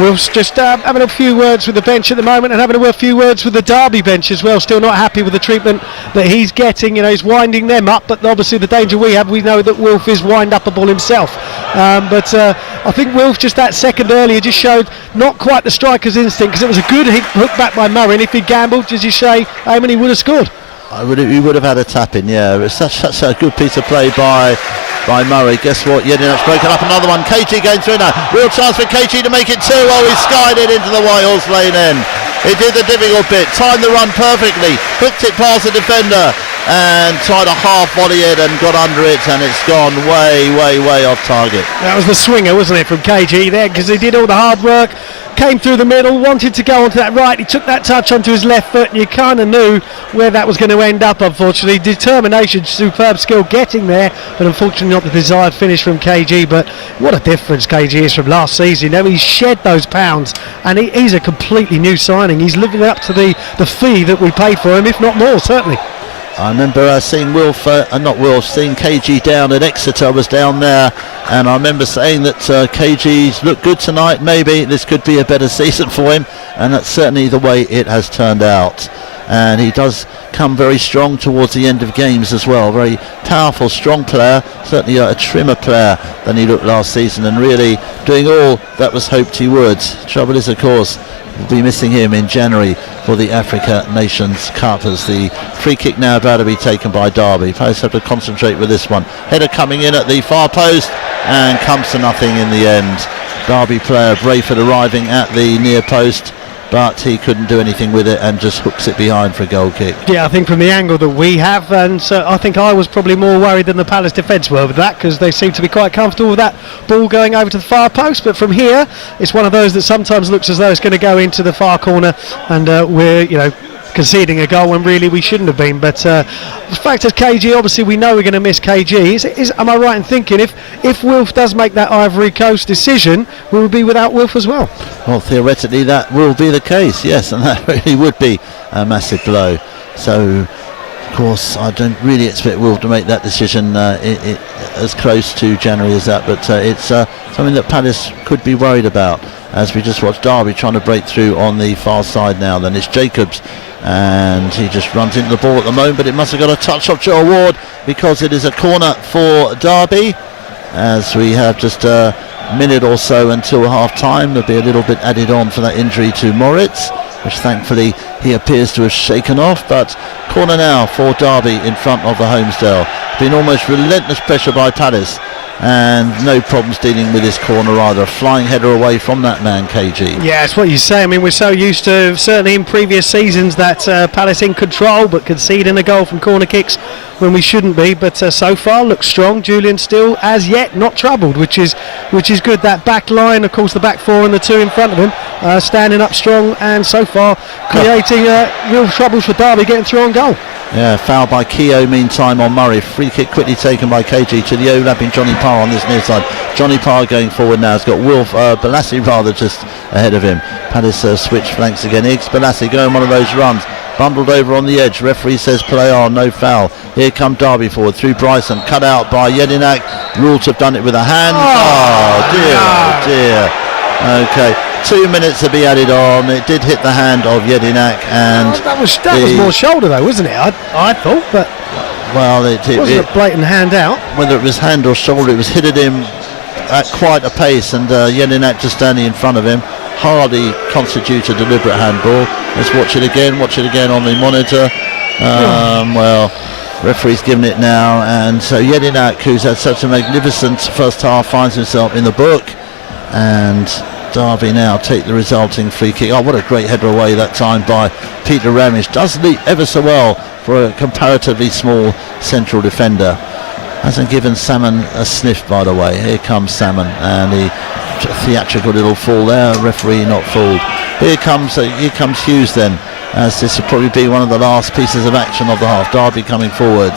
Wilf's just having a few words with the bench at the moment, and having a few words with the Derby bench as well. Still not happy with the treatment that he's getting. He's winding them up, but obviously the danger we know that Wilf is wind-upable himself. But I think Wilf just that second earlier just showed not quite the striker's instinct, because it was a good hook back by Murray, and if he gambled, as you say, Eamon, he would have scored. He would have had a tap in, yeah. It was such a good piece of play by Murray. Guess what? Jedinak's broken up another one. KG going through now. Real chance for KG to make it 2. Oh, he skied it into the White Horse Lane end. He did the difficult bit, timed the run perfectly, hooked it past the defender and tried a half volley it and got under it, and it's gone way off target. That was the swinger, wasn't it, from KG there, because he did all the hard work, came through the middle, wanted to go onto that right, he took that touch onto his left foot, and you kind of knew where that was going to end up, unfortunately. Determination, superb skill getting there, but unfortunately not the desired finish from KG. But what a difference KG is from last season. He's shed those pounds, and he's a completely new signing. He's living up to the fee that we paid for him, if not more, certainly. I remember seeing seeing KG down at Exeter. I was down there, and I remember saying that KG's looked good tonight. Maybe this could be a better season for him, and that's certainly the way it has turned out. And he does come very strong towards the end of games as well. Very powerful, strong player, certainly a trimmer player than he looked last season, and really doing all that was hoped he would. Trouble is, of course, we'll be missing him in January for the Africa Nations Cup, as the free kick now about to be taken by Derby. Palace have to concentrate with this one. Header coming in at the far post and comes to nothing in the end. Derby player Brayford arriving at the near post, but he couldn't do anything with it and just hooks it behind for a goal kick. Yeah, I think from the angle that we have, and so I think I was probably more worried than the Palace defence were with that, because they seem to be quite comfortable with that ball going over to the far post. But from here, it's one of those that sometimes looks as though it's going to go into the far corner, and we're conceding a goal when really we shouldn't have been. But the fact is, KG, obviously we know we're going to miss KG. Am I right in thinking if Wilf does make that Ivory Coast decision, we will be without Wilf as well? Well, theoretically that will be the case, yes, and that really would be a massive blow. So Of course, I don't really expect Wolf to make that decision as close to January as that, but it's something that Palace could be worried about, as we just watched Derby trying to break through on the far side now. Then it's Jacobs, and he just runs into the ball at the moment, but it must have got a touch off Joe Ward, because it is a corner for Derby, as we have just a minute or so until half time. There'll be a little bit added on for that injury to Mوريتس, which thankfully he appears to have shaken off. But corner now for Derby in front of the Homesdale. Been almost relentless pressure by Palace, and no problems dealing with this corner either. A flying header away from that man, KG. Yeah, it's what you say. I mean, we're so used to, certainly in previous seasons, that Palace in control but conceding a goal from corner kicks when we shouldn't be. But so far looks strong. Julian still as yet not troubled, which is good. That back line, of course, the back four and the two in front of him, standing up strong, and so far creating real troubles for Derby getting through on goal. Yeah, foul by Keogh meantime on Murray. Free kick quickly taken by KG to the overlapping Johnny Parr on this near side. Johnny Parr going forward now. He's got Balassi rather just ahead of him. Palace switch flanks again. Iggs Balassi going one of those runs. Bundled over on the edge. Referee says play on, no foul. Here come Derby forward through Bryson. Cut out by Jedinak. Rules have done it with a hand. Oh dear. Okay. 2 minutes to be added on. It did hit the hand of Jedinak, and that was more shoulder though, wasn't it? I thought, but well, it wasn't a blatant hand out. Whether it was hand or shoulder, it was hit at him at quite a pace, and Jedinak just standing in front of him. Hardly constitutes a deliberate handball. Let's watch it again on the monitor. Well, referee's given it now, and so Jedinak, who's had such a magnificent first half, finds himself in the book, and Derby now take the resulting free kick. Oh, what a great header away that time by Peter Ramesh. Does leap ever so well for a comparatively small central defender. Hasn't given Salmon a sniff, by the way. Here comes Salmon, and the theatrical little fall there. Referee not fooled. Here comes Hughes then, as this will probably be one of the last pieces of action of the half. Derby coming forward.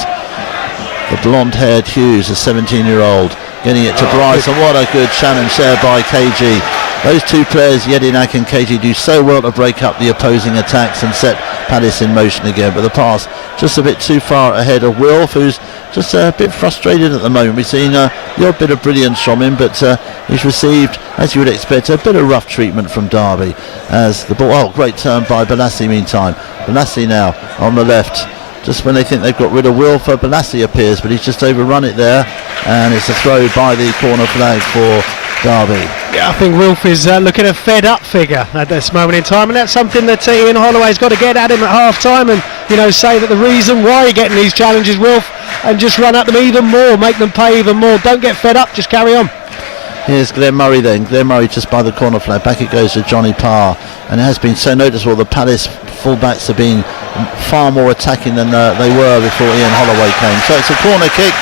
The blonde-haired Hughes, a 17-year-old, getting it to Bryce, and what a good challenge there by KG. Those two players, Jedinak and KG, do so well to break up the opposing attacks and set Palace in motion again. But the pass just a bit too far ahead of Wilf, who's just a bit frustrated at the moment. We've seen the odd bit of brilliance from him, but he's received, as you would expect, a bit of rough treatment from Derby. As the ball, great turn by Balassi meantime. Balassi now on the left. Just when they think they've got rid of Wilf, Balassi appears, but he's just overrun it there, and it's a throw by the corner flag for Derby. Yeah, I think Wilf is looking a fed up figure at this moment in time, and that's something that Ian Holloway's got to get at him at half time, and say that the reason why you're getting these challenges, Wilf, and just run at them even more, make them pay even more. Don't get fed up, just carry on. Here's Glenn Murray then. Glenn Murray just by the corner flag. Back it goes to Johnny Parr, and it has been so noticeable the Palace fullbacks have been far more attacking than they were before Ian Holloway came. So it's a corner kick,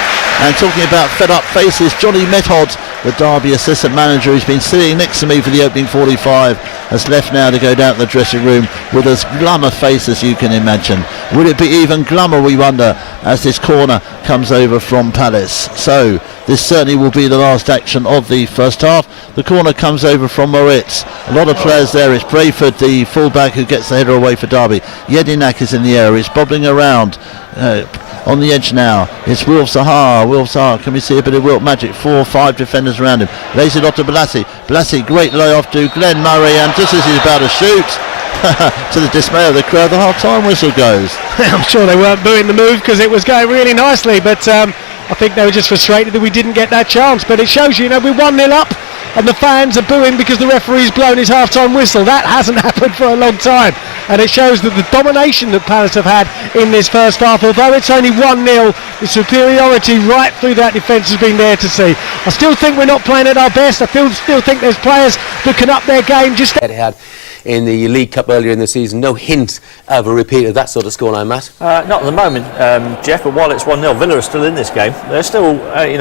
and talking about fed up faces, Johnny Method, the Derby assistant manager, who's been sitting next to me for the opening 45, has left now to go down to the dressing room with as glum a face as you can imagine. Will it be even glummer, we wonder, as this corner comes over from Palace? So this certainly will be the last action of the first half. The corner comes over from Mórits. A lot of players there. It's Brayford, the fullback, who gets the header away for Derby. Jedinak is in the area. He's bobbling around. On the edge now, it's Wilf Zaha. Can we see a bit of Wilt magic? 4 or 5 defenders around him. Lays it off to Balassi. Great layoff to Glenn Murray, and just as he's about to shoot, to the dismay of the crowd, the half-time whistle goes. I'm sure they weren't booing the move because it was going really nicely, but I think they were just frustrated that we didn't get that chance. But it shows you, we're 1-0 up, and the fans are booing because the referee's blown his half-time whistle. That hasn't happened for a long time, and it shows that the domination that Palace have had in this first half, although it's only 1-0, the superiority right through that defence has been there to see. I still think we're not playing at our best. I still think there's players that can up their game. Just had in the League Cup earlier in the season, no hint of a repeat of that sort of scoreline, Matt? Not at the moment, Jeff, but while it's 1-0, Villa are still in this game. They're still,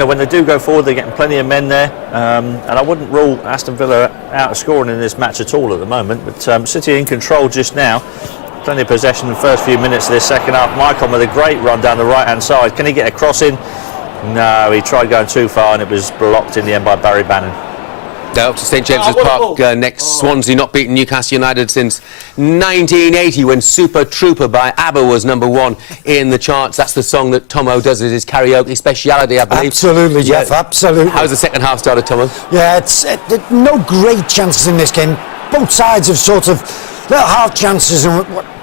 when they do go forward, they're getting plenty of men there, and I wouldn't rule Aston Villa out of scoring in this match at all at the moment, but City in control just now. Plenty of possession in the first few minutes of this second half. Maicon with a great run down the right-hand side. Can he get a cross in? No, he tried going too far, and it was blocked in the end by Barry Bannon. Up to St James's Park next. Swansea not beaten Newcastle United since 1980 when Super Trooper by ABBA was #1 in the charts. That's the song that Tomo does as his karaoke speciality, I believe. Absolutely, Jeff, absolutely. How's the second half started, Tomo? Yeah, it's no great chances in this game. Both sides have sort of little half chances,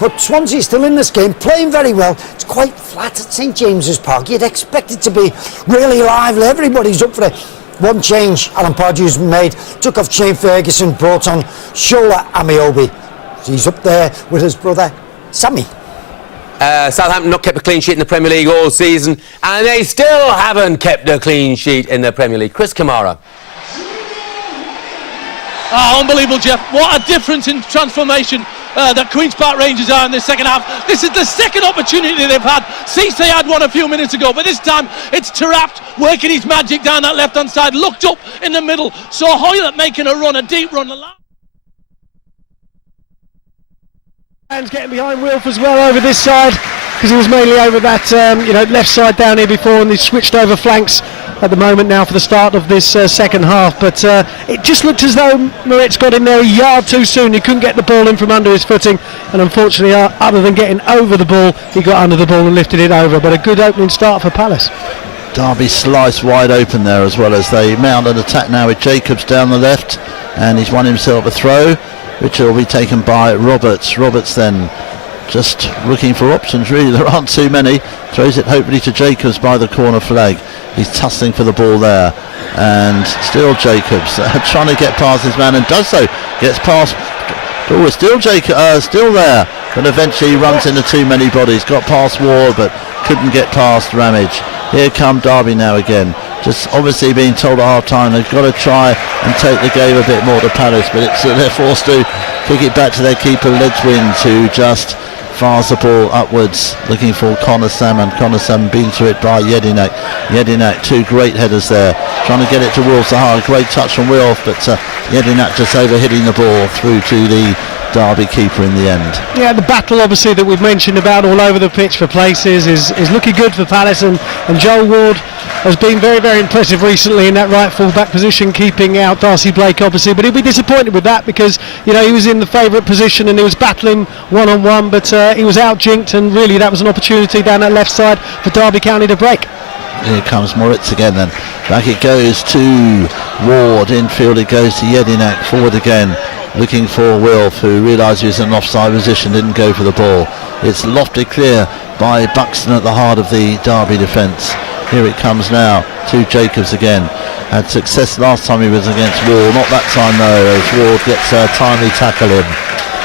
but Swansea's still in this game, playing very well. It's quite flat at St James's Park. You'd expect it to be really lively. Everybody's up for it. One change Alan Pardew's made, took off Shane Ferguson, brought on Shola Amiobi. He's up there with his brother Sammy. Southampton not kept a clean sheet in the Premier League all season, and they still haven't kept a clean sheet in the Premier League. Chris Kamara. Unbelievable, Jeff. What a difference in transformation that Queen's Park Rangers are in the second half. This is the second opportunity they've had. Cisse had one a few minutes ago, but this time it's Taarabt working his magic down that left-hand side, looked up in the middle, saw Hoylett making a run, a deep run. Fans getting behind Wilf as well over this side, because he was mainly over that left side down here before, and he switched over flanks at the moment now for the start of this second half. But it just looked as though Mوريتس got in there a yard too soon. He couldn't get the ball in from under his footing, and unfortunately, other than getting over the ball, he got under the ball and lifted it over. But a good opening start for Palace. Derby sliced wide open there, as well as they mount an attack now with Jacobs down the left, and he's won himself a throw, which will be taken by Roberts. Roberts then just looking for options, really. There aren't too many. Throws it hopefully to Jacobs by the corner flag. He's tussling for the ball there, and still Jacobs trying to get past his man, and does so. Gets past. Oh, it's still Jacobs, still there, but eventually he runs into too many bodies. Got past Ward, but couldn't get past Ramage. Here come Derby now again. Just obviously being told at half time they've got to try and take the game a bit more to Palace, but they're forced to kick it back to their keeper Ledwin, who just fires the ball upwards looking for Connor Salmon. Connor Salmon being to it by Jedinak. Jedinak, two great headers there, trying to get it to Wilf Zaha. Great touch from Wilf, but Jedinak just overhitting the ball through to the Derby keeper in the end. Yeah, the battle obviously that we've mentioned about all over the pitch for places is looking good for Palace, and Joel Ward has been very, very impressive recently in that right full-back position, keeping out Darcy Blake obviously, but he'll be disappointed with that because he was in the favourite position and he was battling one-on-one, but he was out-jinked, and really that was an opportunity down that left side for Derby County to break. Here comes Mórيtس again then. Back it goes to Ward, infield it goes to Jedinak, forward again, looking for Wilf, who realised he was in an offside position, didn't go for the ball. It's lofted clear by Buxton at the heart of the Derby defence. Here it comes now to Jacobs again. Had success last time he was against Ward, not that time though, as Ward gets a timely tackle in.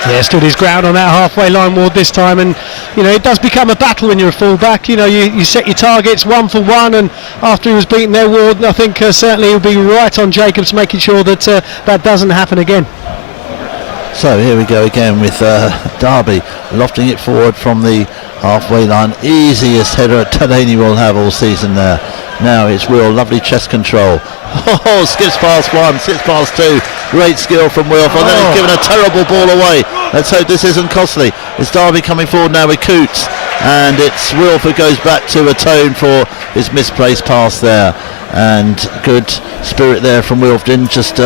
Yeah, stood his ground on that halfway line, Ward, this time, and it does become a battle when you're a full-back. You set your targets 1 for 1, and after he was beaten there, Ward, I think certainly he'll be right on Jacobs, making sure that that doesn't happen again. So here we go again with Derby lofting it forward from the halfway line. Easiest header Delaney will have all season there. Now it's Will, lovely chest control. Oh, skips past one, skips past two. Great skill from Wilf, and then he's given a terrible ball away. Let's hope this isn't costly. It's Derby coming forward now with Coots, and it's Wilf who goes back to atone for his misplaced pass there. And good spirit there from Wilf, didn't just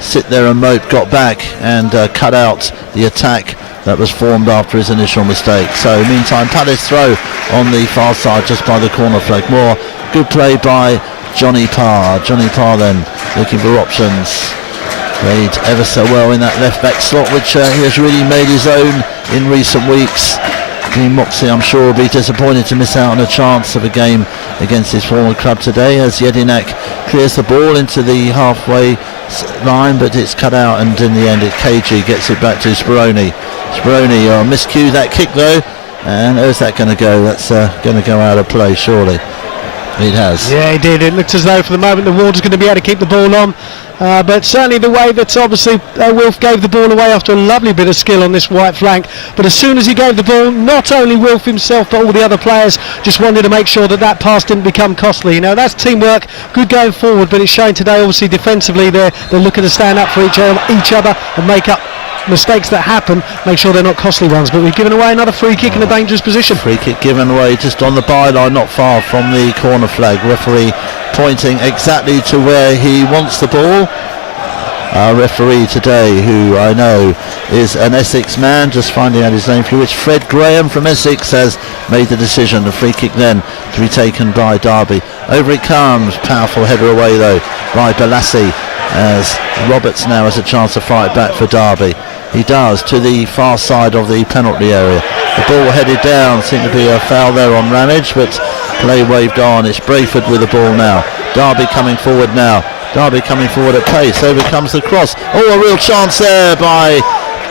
sit there and mope, got back and cut out the attack that was formed after his initial mistake. So meantime, Palace throw on the far side just by the corner flag. More good play by Johnny Parr. Johnny Parr then looking for options. Played ever so well in that left back slot, which he has really made his own in recent weeks. Dean Moxey, I'm sure, will be disappointed to miss out on a chance of a game against his former club today, as Jedinak clears the ball into the halfway line, but it's cut out, and in the end KG gets it back to Speroni. Speroni miscued that kick though, and where's that going to go? That's going to go out of play, surely. It has. Yeah, it did. It looked as though for the moment the Ward's going to be able to keep the ball on. But certainly the way that obviously Wilf gave the ball away after a lovely bit of skill on this right flank, but as soon as he gave the ball, not only Wilf himself but all the other players just wanted to make sure that pass didn't become costly. That's teamwork, good going forward, but it's showing today obviously defensively they're looking to stand up for each other and make up mistakes that happen, make sure they're not costly ones. But we've given away another free kick in a dangerous position. Free kick given away just on the byline, not far from the corner flag. Referee pointing exactly to where he wants the ball. Our referee today, who I know is an Essex man, just finding out his name for you, it's Fred Graham from Essex, has made the decision. The free kick then to be taken by Derby. Over it comes, powerful header away though by Balassi, as Roberts now has a chance to fight back for Derby. He does, to the far side of the penalty area. The ball headed down, seemed to be a foul there on Ramage, but play waved on. It's Brayford with the ball now. Derby coming forward now. Derby coming forward at pace. Over comes the cross. Oh, a real chance there by,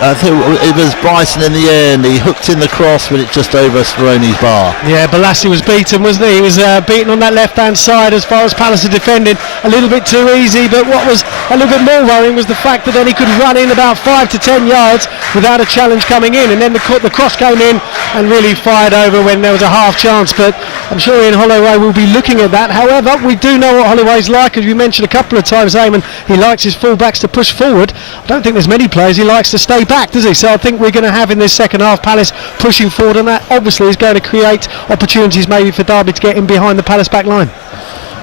I think it was Bryson in the end. He hooked in the cross, but it just over Speroni's bar. Yeah, Balassi was beaten, wasn't he? He was beaten on that left-hand side as far as Palace had defended. A little bit too easy, but what was a little bit more worrying was the fact that then he could run in about 5 to 10 yards without a challenge coming in, and then the cross came in and really fired over when there was a half chance. But I'm sure Ian Holloway will be looking at that. However, we do know what Holloway's like, as you mentioned a couple of times, Eamon. He likes his full-backs to push forward. I don't think there's many players he likes to stay back, does he? So I think we're going to have in this second half Palace pushing forward, and that obviously is going to create opportunities maybe for Derby to get in behind the Palace back line.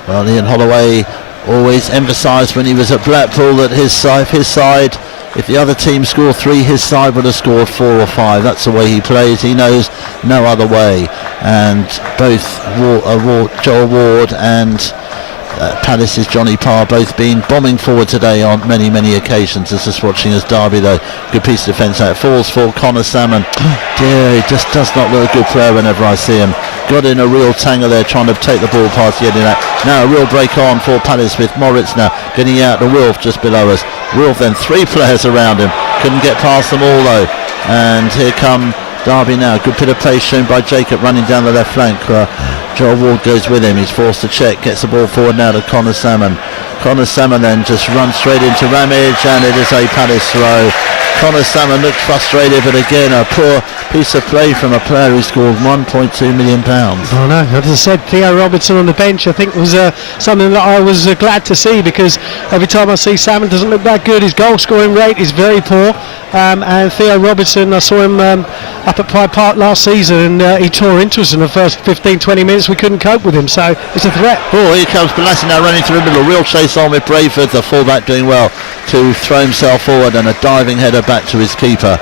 Well, Ian Holloway always emphasised when he was at Blackpool that his side, if the other team scored 3, his side would have scored 4 or 5. That's the way he plays. He knows no other way. And both Joel Ward and Palace's Johnny Parr both been bombing forward today on many occasions. This is watching as Derby though. Good piece of defence out. Falls for Connor Salmon. Dear, he just does not look a good player whenever I see him. Got in a real tangle there trying to take the ball past Yedinak. Now a real break on for Palace with Mوريتس now getting out to Wilf just below us. Wilf then 3 players around him. Couldn't get past them all though. And here come Derby now. Good bit of pace shown by Jacob running down the left flank. Joel Ward goes with him. He's forced to check. Gets the ball forward now to Connor Salmon. Connor Salmon then just runs straight into Ramage, and it is a Palace throw. Connor Salmon looked frustrated, but again a poor piece of play from a player who scored £1.2 million. Oh no, as I said, Theo Robertson on the bench I think was something that I was glad to see, because every time I see Salmon doesn't look that good. His goal scoring rate is very poor, and Theo Robertson, I saw him up at Pride Park last season, and he tore into us in the first 15-20 minutes. We couldn't cope with him, so it's a threat. Oh, here comes Balassi now running through the middle. Real chase on with Brayford, the fullback doing well to throw himself forward, and a diving header back to his keeper.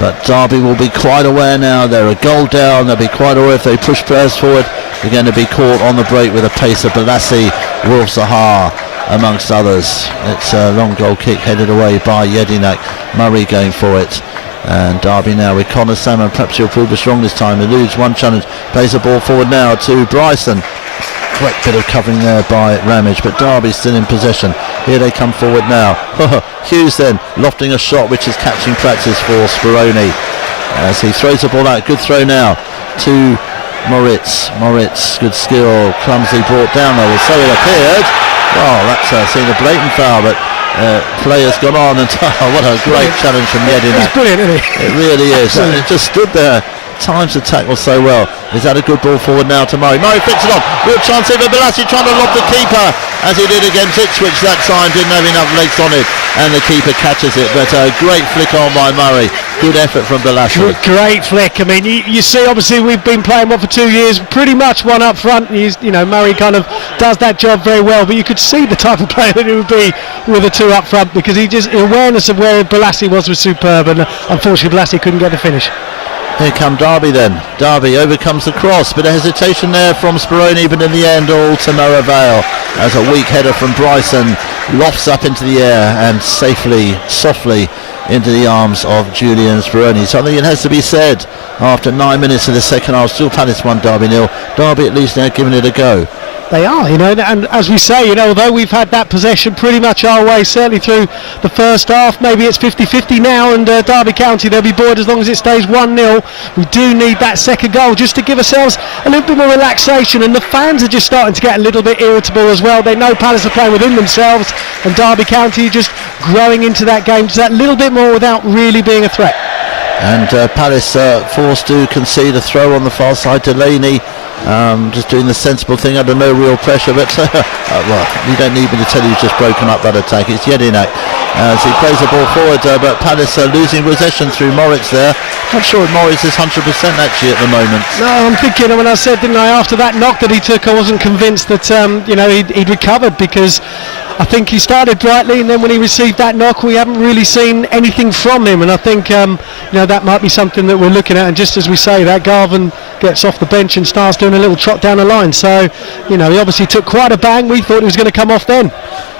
But Derby will be quite aware now. They're a goal down. They'll be quite aware if they push players forward. They're going to be caught on the break with a pace of Balassi, Wolf Sahar, amongst others. It's a long goal kick headed away by Yedinak. Murray going for it. And Derby now with Connor Salmon. Perhaps he'll prove us wrong this time. Eludes one challenge. Plays the ball forward now to Bryson. Great bit of covering there by Ramage, but Derby still in possession. Here they come forward now. Hughes then lofting a shot which is catching practice for Speroni as he throws the ball out. Good throw now to Mوريتس. Mوريtس, good skill, clumsily brought down though, so it appeared. Well, that's seen a blatant foul, but play has gone on, and what a great challenge from Yedinak. It's brilliant, isn't it? It really is. It just stood there. Times the tackle so well. Is that a good ball forward now to Murray? Murray picks it on. Real chance here for Balassi trying to lob the keeper as he did against Ipswich that time. Didn't have enough legs on it, and the keeper catches it. But a great flick on by Murray. Good effort from Balassi. Great flick. I mean, you see, obviously we've been playing for 2 years, pretty much one up front. Murray kind of does that job very well, but you could see the type of player that it would be with the 2 up front, because awareness of where Balassi was superb, and unfortunately Balassi couldn't get the finish. Here come Derby then. Derby overcomes the cross. Bit of hesitation there from Speroni, but in the end all to no avail as a weak header from Bryson lofts up into the air and softly into the arms of Julian Speroni. Something it has to be said after 9 minutes of the second half. Still Palace 1, Derby 0. Derby at least now giving it a go. They are, and as we say, although we've had that possession pretty much our way, certainly through the first half, maybe it's 50-50 now, and Derby County, they'll be buoyed as long as it stays 1-0. We do need that second goal just to give ourselves a little bit more relaxation, and the fans are just starting to get a little bit irritable as well. They know Palace are playing within themselves, and Derby County just growing into that game just that little bit more without really being a threat. And Palace forced to concede a throw on the far side. Delaney just doing the sensible thing under no real pressure, but well, you don't need me to tell you he's just broken up that attack. It's Yedinak as he plays the ball forward, but Palace losing possession through Mوريتس there. Not sure if Mórits is 100% actually at the moment. No, I'm thinking when I said, didn't I, after that knock that he took, I wasn't convinced that he'd recovered, because I think he started brightly, and then when he received that knock, we haven't really seen anything from him. And I think that might be something that we're looking at. And just as we say that, Garvin gets off the bench and starts doing a little trot down the line. So he obviously took quite a bang. We thought he was going to come off then.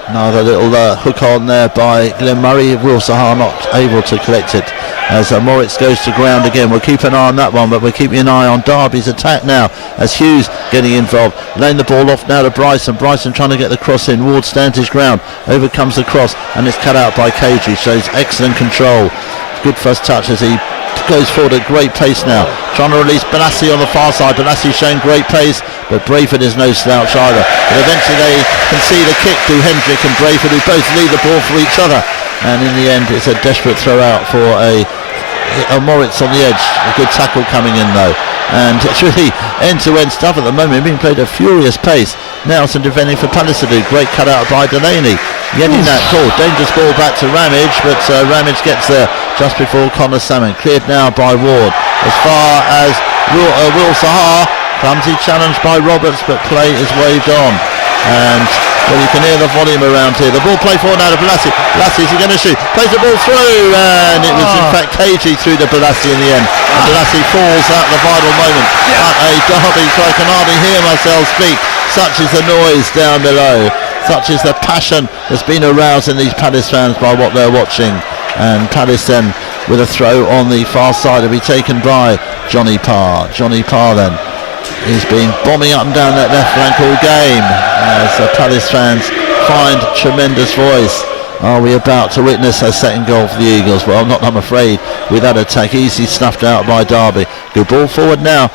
Another little hook on there by Glenn Murray. Will Sahar not able to collect it as Mórits goes to ground again. We'll keep an eye on that one, but we're keeping an eye on Derby's attack now as Hughes getting involved, laying the ball off now to Bryson trying to get the cross in. Ward stands his ground, overcomes the cross, and it's cut out by KG. Shows excellent control, good first touch as he goes forward at great pace now, trying to release Balassi on the far side. Balassi showing great pace, but Brayford is no slouch either. But eventually they can see the kick to Hendrick and Brayford, who both lead the ball for each other, and in the end it's a desperate throw out for a Mórits on the edge. A good tackle coming in though, and it's really end-to-end stuff at the moment, being played at a furious pace. Nelson defending for Palace to do. Great cut out by Delaney. Getting that call. Dangerous ball back to Ramage, but Ramage gets there just before Connor Salmon. Cleared now by Ward. As far as Will Sahar, clumsy challenge by Roberts, but play is waved on. And you can hear the volume around here. The ball played forward now to Balassi. Balassi, is he going to shoot? Plays the ball through, and it was in fact KG through to Balassi in the end. And Balassi falls at the vital moment. But a Derby, so I can hardly hear myself speak. Such is the noise down below. Such is the passion that's been aroused in these Palace fans by what they're watching. And Palace then with a throw on the far side will be taken by Johnny Parr. Johnny Parr then he's been bombing up and down that left flank all game as the Palace fans find tremendous voice. Are we about to witness a second goal for the Eagles? Well, not, I'm afraid, with that attack easily snuffed out by Derby. Good ball forward now.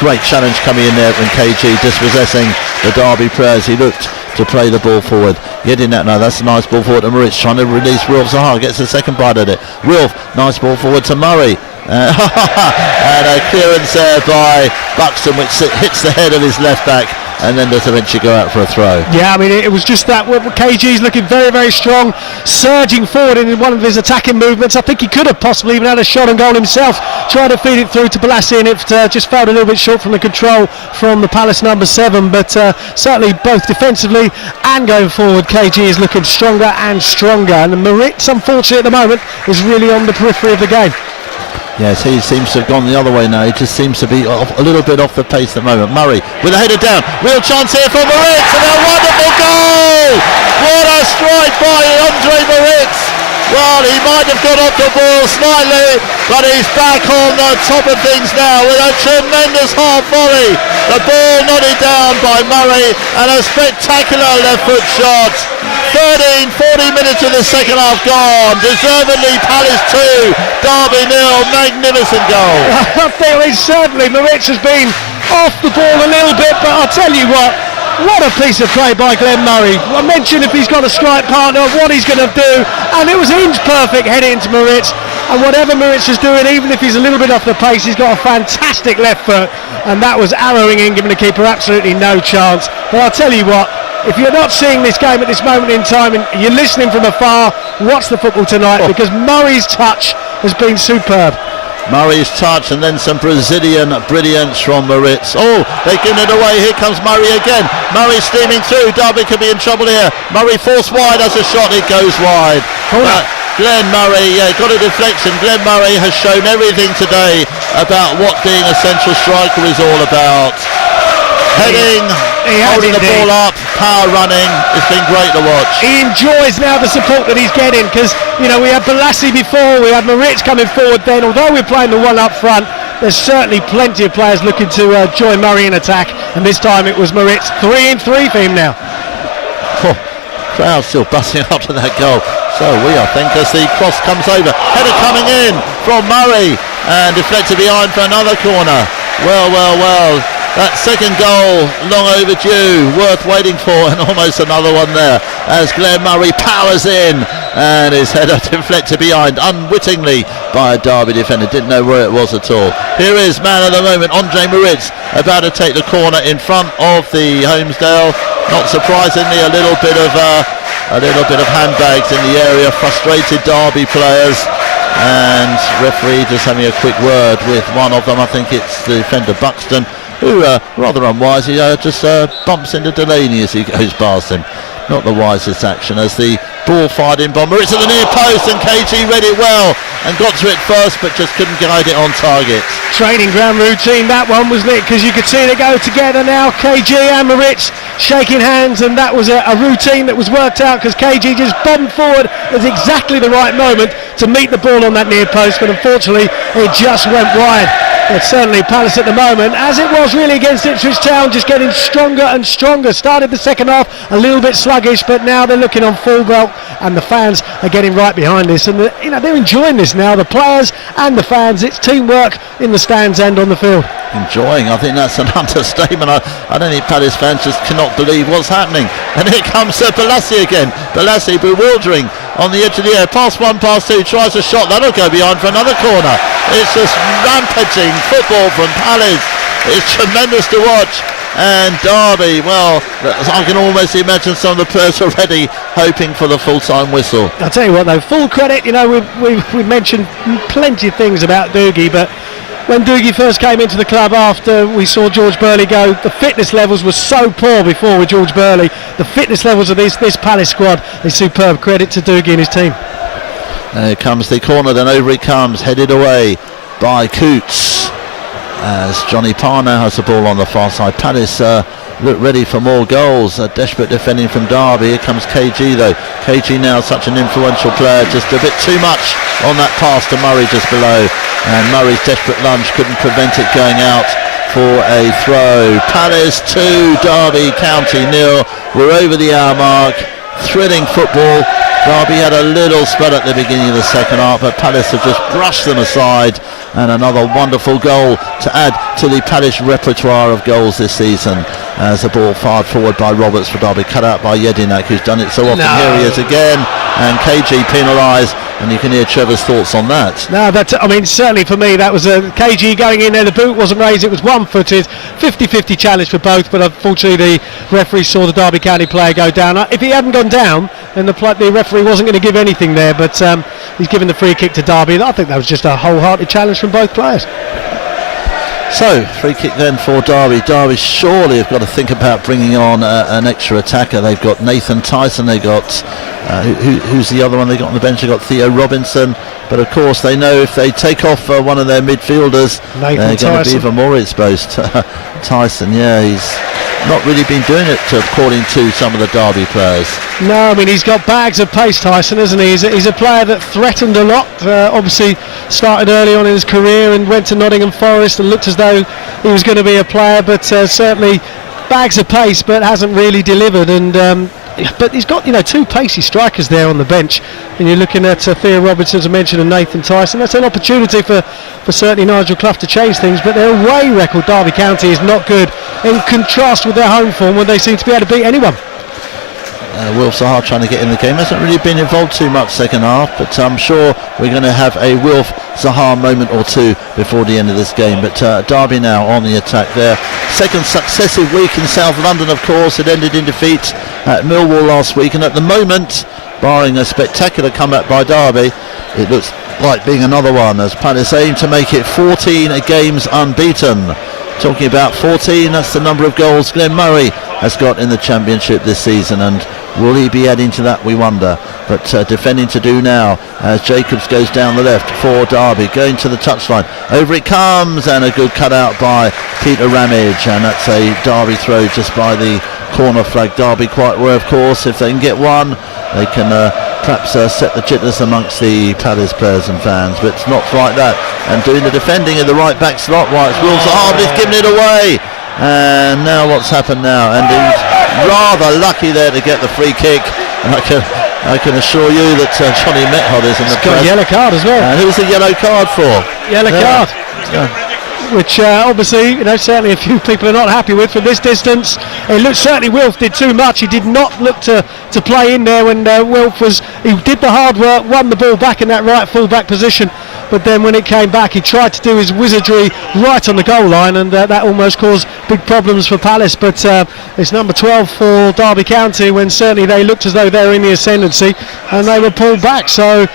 Great challenge coming in there from KG, dispossessing the Derby players. He looked to play the ball forward. Getting that now. That's a nice ball forward to Mórits, trying to release Wilf Zaha. Gets the second bite at it. Wilf, nice ball forward to Murray. And a clearance there by Buxton, which hits the head of his left back, and then does eventually go out for a throw. Yeah, I mean, it was just that KG's looking very, very strong, surging forward in one of his attacking movements. I think he could have possibly even had a shot on goal himself, trying to feed it through to Balassi, and it just fell a little bit short from the control from the Palace number 7. But certainly both defensively and going forward, KG is looking stronger and stronger. And Mórits, unfortunately at the moment, is really on the periphery of the game. Yes, he seems to have gone the other way now. He just seems to be a little bit off the pace at the moment. Murray with a header down. Real chance here for Mórits, and a wonderful goal! What a strike by Andre Mórits! Well, he might have got off the ball slightly, but he's back on the top of things now with a tremendous half volley. The ball nodded down by Murray, and a spectacular left foot shot. 40 minutes of the second half gone. Deservedly Palace 2, Derby 0. Magnificent goal. I think certainly Mórits has been off the ball a little bit, but I'll tell you what a piece of play by Glenn Murray. I mentioned if he's got a strike partner, what he's going to do, and it was inch perfect heading into Mórits. And whatever Mórits is doing, even if he's a little bit off the pace, he's got a fantastic left foot, and that was arrowing in, giving the keeper absolutely no chance. But I'll tell you what, if you're not seeing this game at this moment in time and you're listening from afar, watch the football tonight, because Murray's touch has been superb. Murray's touch, and then some Brazilian brilliance from Mórits. Oh, they're giving it away. Here comes Murray again. Murray steaming through. Derby could be in trouble here. Murray forced wide as a shot. It goes wide. Glenn Murray, got a deflection. Glenn Murray has shown everything today about what being a central striker is all about. Heading, holding the ball up, power running. It's been great to watch. He enjoys now the support that he's getting, because we had Balassi before, we had Mórits coming forward then. Although we're playing the one up front, there's certainly plenty of players looking to join Murray in attack, and this time it was Mórits. 3-3 for him now. Crowd still busting up to that goal. So we are think as the cross comes over. Header coming in from Murray, and deflected behind for another corner. Well. That second goal, long overdue, worth waiting for, and almost another one there as Glenn Murray powers in, and his header deflected behind unwittingly by a Derby defender. Didn't know where it was at all. Here is man of the moment, Andre Mórits, about to take the corner in front of the Holmesdale. Not surprisingly, a little bit of a little bit of handbags in the area, frustrated Derby players, and referee just having a quick word with one of them. I think it's the defender Buxton, who rather unwisely just bumps into Delaney as he goes past him. Not the wisest action, as the ball fired in by Mوريتس at the near post, and KG read it well and got to it first, but just couldn't guide it on target. Training ground routine, that one, wasn't it? Because you could see they go together now, KG and Mórits shaking hands, and that was a routine that was worked out, because KG just bombed forward at exactly the right moment to meet the ball on that near post, but unfortunately it just went wide. But certainly Palace at the moment, as it was really against Ipswich Town, just getting stronger and stronger. Started the second half a little bit sluggish, but now they're looking on full belt, and the fans are getting right behind this, and they're enjoying this now, the players and the fans. It's teamwork in the stands and on the field. Enjoying, I think that's an understatement. I don't think Palace fans just cannot believe what's happening. And here comes Balassi again. Balassi bewildering on the edge of the air. Pass one, pass two, tries a shot. That'll go behind for another corner. It's just rampaging football from Palace. It's tremendous to watch. And Derby, well, I can almost imagine some of the players already hoping for the full-time whistle. I'll tell you what though, full credit, we mentioned plenty of things about Doogie, but when Doogie first came into the club after we saw George Burley go, the fitness levels were so poor before with George Burley. The fitness levels of this Palace squad is superb. Credit to Doogie and his team. Here comes the corner, then over it comes, headed away by Coots, as Johnny Parr now has the ball on the far side. Palace look ready for more goals. Desperate defending from Derby. Here comes KG though. KG now such an influential player, just a bit too much on that pass to Murray just below, and Murray's desperate lunge couldn't prevent it going out for a throw. Palace 2, Derby County 0. We're over the hour mark. Thrilling football. Derby had a little spell at the beginning of the second half, but Palace have just brushed them aside, and another wonderful goal to add to the Palace repertoire of goals this season, as the ball fired forward by Roberts for Derby, cut out by Jedinak, who's done it so often. Here he is again, and KG penalised, and you can hear Trevor's thoughts on that. No, certainly for me that was a KG going in there, the boot wasn't raised, it was one-footed, 50-50 challenge for both, but unfortunately the referee saw the Derby County player go down. If he hadn't gone down, then the referee wasn't going to give anything there, but he's given the free kick to Derby, and I think that was just a wholehearted challenge from both players. So, free kick then for Derby. Derby surely have got to think about bringing on an extra attacker. They've got Nathan Tyson, they got who's the other one they got on the bench? They got Theo Robinson, but of course they know if they take off one of their midfielders, they're going to be even more exposed. Tyson, yeah, he's not really been doing it according to some of the Derby players. No, I mean he's got bags of pace, Tyson, isn't he? He's a player that threatened a lot. Obviously started early on in his career and went to Nottingham Forest and looked as though he was going to be a player, but certainly bags of pace, but hasn't really delivered. And but he's got two pacey strikers there on the bench, and you're looking at Theo Robinson, as I mentioned, and Nathan Tyson. That's an opportunity for certainly Nigel Clough to change things, but their away record, Derby County, is not good in contrast with their home form, when they seem to be able to beat anyone. Wilf Zaha trying to get in the game, hasn't really been involved too much second half, but I'm sure we're going to have a Wilf Zaha moment or two before the end of this game. But Derby now on the attack there. Second successive week in South London, of course. It ended in defeat at Millwall last week, and at the moment, barring a spectacular comeback by Derby, it looks like being another one, as Palace aim to make it 14 games unbeaten. Talking about 14, that's the number of goals Glenn Murray has got in the Championship this season, and will he be adding to that, we wonder. But defending to do now as Jacobs goes down the left for Derby, going to the touchline. Over it comes, and a good cutout by Peter Ramage, and that's a Derby throw just by the corner flag. Derby quite well, of course. If they can get one, they can perhaps set the jitters amongst the Palace players and fans, but it's not like that. And doing the defending in the right back slot, right, it's Wills He's giving it away. And now what's happened now? And he's rather lucky there to get the free kick. And I can assure you that Johnny Method is in the press. Got a yellow card as well. And who's the yellow card for? Yellow card. Yeah. Which obviously, certainly a few people are not happy with from this distance. It looks certainly Wilf did too much. He did not look to play in there when Wilf he did the hard work, won the ball back in that right full back position. but then when it came back he tried to do his wizardry right on the goal line, and that almost caused big problems for Palace. But it's number 12 for Derby County, when certainly they looked as though they were in the ascendancy and they were pulled back. So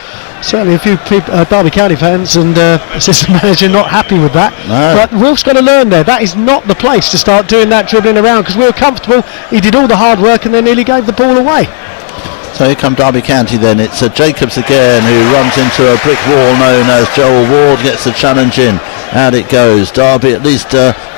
certainly a few people, Derby County fans and assistant manager, not happy with that. No. But Wilf's got to learn there. That is not the place to start doing that dribbling around, because we were comfortable. He did all the hard work and then nearly gave the ball away. So here come Derby County then. It's Jacobs again, who runs into a brick wall known as Joel Ward, gets the challenge in. Out it goes. Derby at least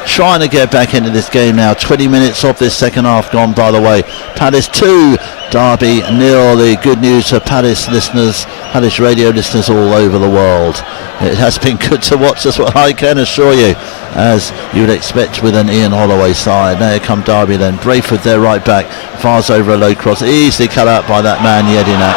trying to get back into this game now. 20 minutes of this second half gone, by the way. Palace 2, Derby 0. The good news for Palace listeners, Palace radio listeners all over the world. It has been good to watch, that's what I can assure you, as you would expect with an Ian Holloway side. Now here come Derby then. Brayford, their right back, fires over a low cross, easily cut out by that man Jedinak.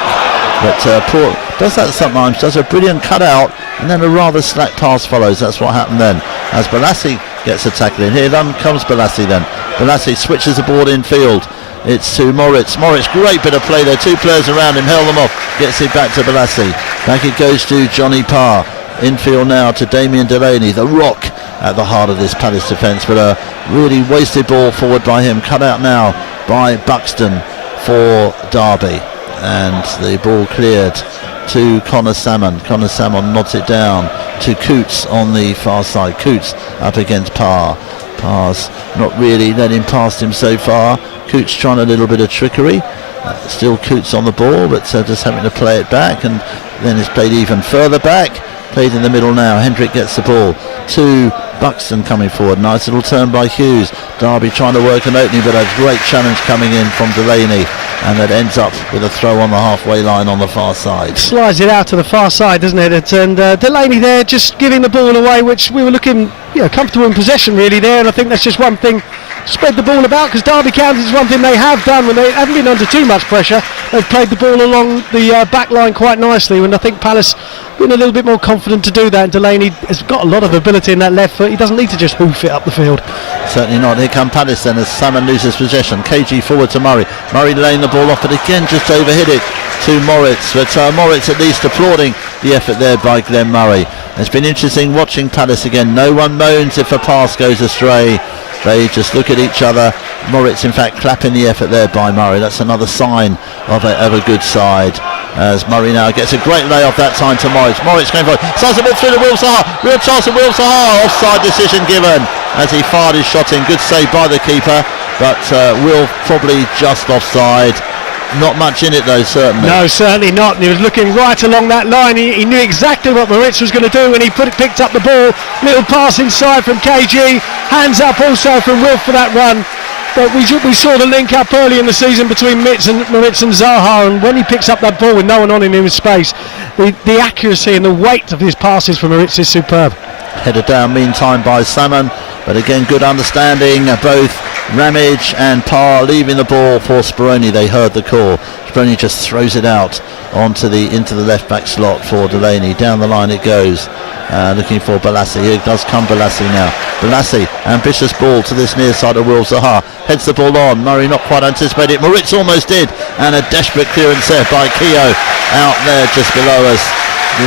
But Port does that sometimes, does a brilliant cut out and then a rather slack pass follows. That's what happened then, as Balassi gets a tackle in. Here comes Balassi then. Balassi switches the ball in field. It's to Mوريتس. Mوريtس, great bit of play there. Two players around him, held them off. Gets it back to Balassi. Back it goes to Johnny Parr. Infield now to Damien Delaney, the rock at the heart of this Palace defence, but a really wasted ball forward by him. Cut out now by Buxton for Derby. And the ball cleared to Connor Salmon. Connor Salmon nods it down to Coots on the far side. Coots up against Parr. Parr's not really letting past him so far. Coots trying a little bit of trickery. Still Coots on the ball, but just having to play it back, and then it's played even further back. Played in the middle now. Hendrick gets the ball to Buxton coming forward. Nice little turn by Hughes. Derby trying to work an opening, but a great challenge coming in from Delaney, and that ends up with a throw on the halfway line on the far side. Slides it out to the far side, doesn't it? And Delaney there just giving the ball away, which we were looking comfortable in possession really there, and I think that's just one thing. Spread the ball about, because Derby County is one thing they have done when they haven't been under too much pressure. They've played the ball along the back line quite nicely, and I think Palace been a little bit more confident to do that, and Delaney has got a lot of ability in that left foot. He doesn't need to just hoof it up the field. Certainly not. Here come Palace then as Salmon loses possession. KG forward to Murray. Murray laying the ball off, but again just overhit it to Mوريtس. But Mوريtس at least applauding the effort there by Glenn Murray. It's been interesting watching Palace again. No one moans if a pass goes astray. They just look at each other. Mوريtس in fact clapping the effort there by Murray. That's another sign of a good side, as Murray now gets a great layoff that time to Mórيtس. Mórيtس going for it. Starts the ball through to Will Sahar. Real chance of Will Sahar. Offside decision given as he fired his shot in. Good save by the keeper, but Will probably just offside. Not much in it though, certainly. No, certainly not. And he was looking right along that line. He knew exactly what Mórيtس was going to do when he picked up the ball. Little pass inside from KG. Hands up also from Will for that run. But we saw the link up early in the season between Mórيtس and Zaha, and when he picks up that ball with no one on him in his space, the accuracy and the weight of his passes from Mórيtس is superb. Headed down meantime by Salmon, but again good understanding. Both Ramage and Parr leaving the ball for Speroni. They heard the call. Speroni just throws it out into the left back slot for Delaney. Down the line it goes. Looking for Balassi. Here does come Balassi now. Balassi, ambitious ball to this near side of Will Zaha. Heads the ball on. Murray not quite anticipated it. Mórيtس almost did. And a desperate clearance there by Keogh out there just below us.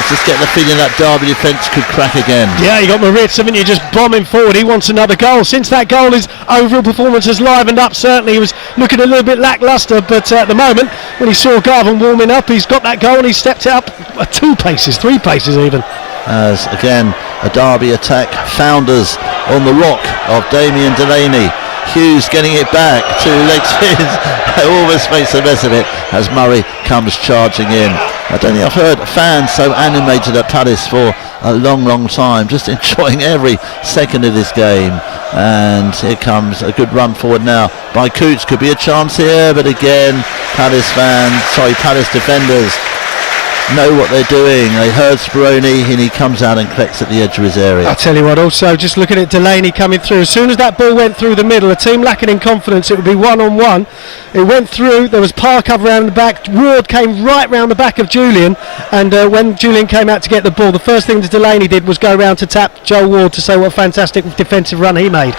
Just getting the feeling that Derby defence could crack again. Yeah, you got Mórيtس, haven't you, just bombing forward. He wants another goal. Since that goal, his overall performance has livened up. Certainly he was looking a little bit lacklustre, but at the moment, when he saw Garvin warming up, he's got that goal and he stepped it up 2 paces, 3 paces even. As again, a Derby attack founders on the rock of Damien Delaney. Hughes getting it back to leg spins. Almost makes a mess of it as Murray comes charging in. I don't think I've heard fans so animated at Palace for a long time, just enjoying every second of this game. And here comes a good run forward now by Coots. Could be a chance here, but again Palace defenders know what they're doing. They heard Speroni and he comes out and collects at the edge of his area. I'll tell you what, also just looking at Delaney coming through, as soon as that ball went through the middle, a team lacking in confidence, it would be one-on-one. It went through, there was Parr cover around the back, Ward came right round the back of Julian, and when Julian came out to get the ball, the first thing that Delaney did was go around to tap Joel Ward to say what a fantastic defensive run he made.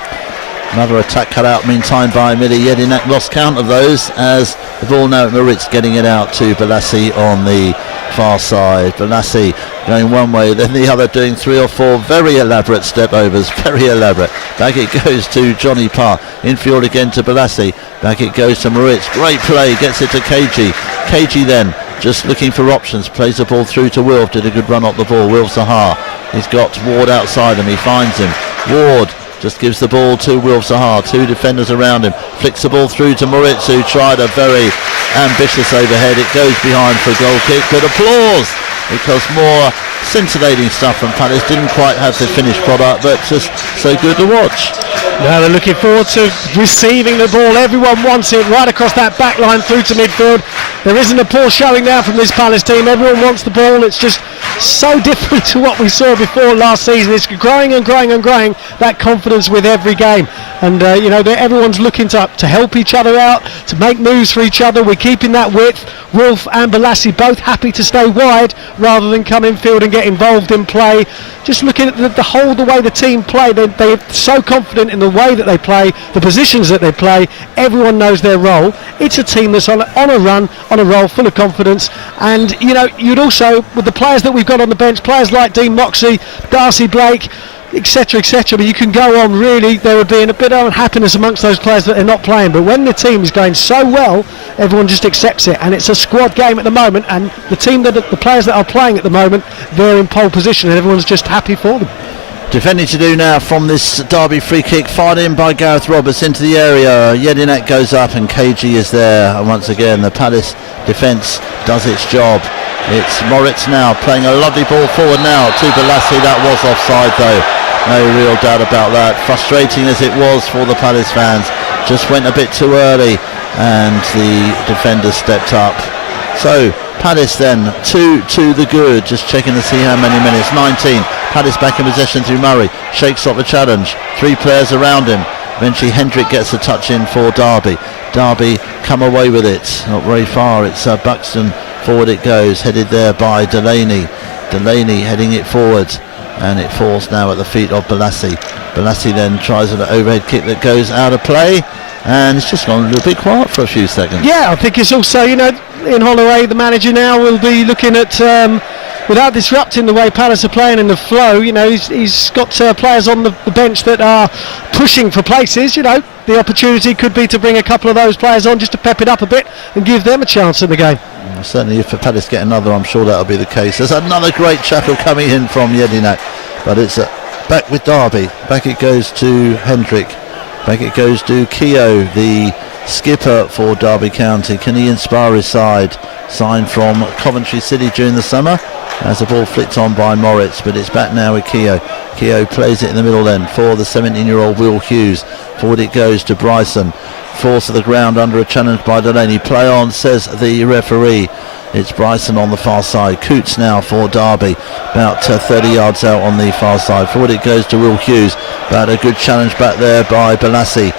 Another attack cut out meantime by Mili Jedinak. Lost count of those as the ball now at Mوريتس, getting it out to Balassi on the far side. Balassi going one way, then the other, doing 3 or 4 very elaborate step overs, very elaborate. Back it goes to Johnny Parr. Infield again to Balassi. Back it goes to Mوريتس. Great play, gets it to KG. KG then just looking for options, plays the ball through to Wilf. Did a good run up the ball. Wilf Zaha. He's got Ward outside him. He finds him. Ward just gives the ball to Wilf Zaha. 2 defenders around him. Flicks the ball through to Mوريtس, who tried a very ambitious overhead. It goes behind for a goal kick, but applause, because more scintillating stuff from Palace. Didn't quite have the finished product, but just so good to watch. Now they're looking forward to receiving the ball. Everyone wants it right across that back line through to midfield. There isn't a poor showing now from this Palace team. Everyone wants the ball. It's just so different to what we saw before last season. It's growing and growing and growing, that confidence with every game. And everyone's looking to help each other out, to make moves for each other. We're keeping that width. Wilf and Balassi both happy to stay wide rather than come infield and get involved in play. Just looking at the way the team play, they're so confident in the way that they play, the positions that they play. Everyone knows their role. It's a team that's on a run, on a roll, full of confidence. And you'd also, with the players that we've got on the bench, players like Dean Moxey, Darcy Blake, etc, etc, but you can go on. Really, there would be a bit of unhappiness amongst those players that are not playing, but when the team is going so well, everyone just accepts it, and it's a squad game at the moment, and the players that are playing at the moment, they're in pole position and everyone's just happy for them. Defending to do now from this Derby free kick, fired in by Gareth Roberts into the area. Jedinak goes up and KG is there, and once again the Palace defence does its job. It's Mórits now playing a lovely ball forward now to Balassi. That was offside though, no real doubt about that. Frustrating as it was for the Palace fans, just went a bit too early and the defenders stepped up. So Palace then 2 to the good, just checking to see how many minutes. 19. Palace back in possession through Murray, shakes off the challenge, 3 players around him. Eventually Hendrick gets a touch in for Derby. Derby come away with it, not very far. It's Buxton, forward it goes, headed there by Delaney. Delaney heading it forward, and it falls now at the feet of Balassi. Balassi then tries an overhead kick that goes out of play, and it's just gone a little bit quiet for a few seconds. Yeah, I think it's also, in Holloway, the manager now will be looking at, without disrupting the way Palace are playing in the flow, he's got players on the bench that are pushing for places. The opportunity could be to bring a couple of those players on just to pep it up a bit and give them a chance in the game. Certainly if Palace get another, I'm sure that'll be the case. There's another great chuckle coming in from Jedinak, but it's back with Derby. Back it goes to Hendrick. Back it goes to Keogh, the skipper for Derby County. Can he inspire his side? Signed from Coventry City during the summer, as the ball flicked on by Mórits, but it's back now with Keogh. Keogh plays it in the middle then for the 17-year-old Will Hughes. Forward it goes to Bryson. Force to the ground under a challenge by Delaney. Play on, says the referee. It's Bryson on the far side. Coots now for Derby, about 30 yards out on the far side. Forward it goes to Will Hughes, but a good challenge back there by Balassi.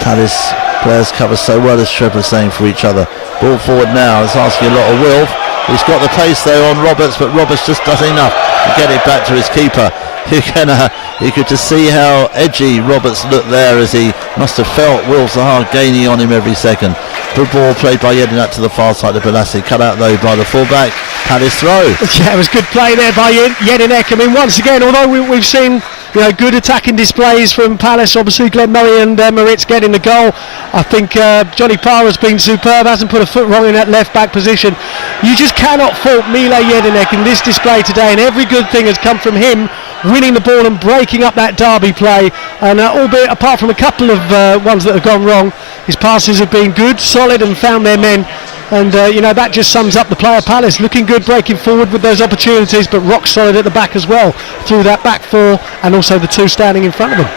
Palace players cover so well, as Trevor was saying, for each other. Ball forward now, it's asking a lot of Wilf. He's got the pace though on Roberts, but Roberts just does enough to get it back to his keeper. You could just see how edgy Roberts looked there, as he must have felt Wilf Zaha gaining on him every second. Good ball played by Jedinak to the far side of Balassi, cut out though by the fullback. Palace throw. Yeah, it was good play there by Jedinak. I mean, once again, although we've seen good attacking displays from Palace, obviously Glenn Murray and Mórits getting the goal, I think Johnny Parr has been superb, hasn't put a foot wrong in that left back position. You just cannot fault Mile Jedinak in this display today, and every good thing has come from him winning the ball and breaking up that Derby play, and albeit apart from a couple of ones that have gone wrong, his passes have been good, solid, and found their men. And that just sums up the play of Palace, looking good, breaking forward with those opportunities, but rock solid at the back as well, through that back 4 and also the 2 standing in front of them.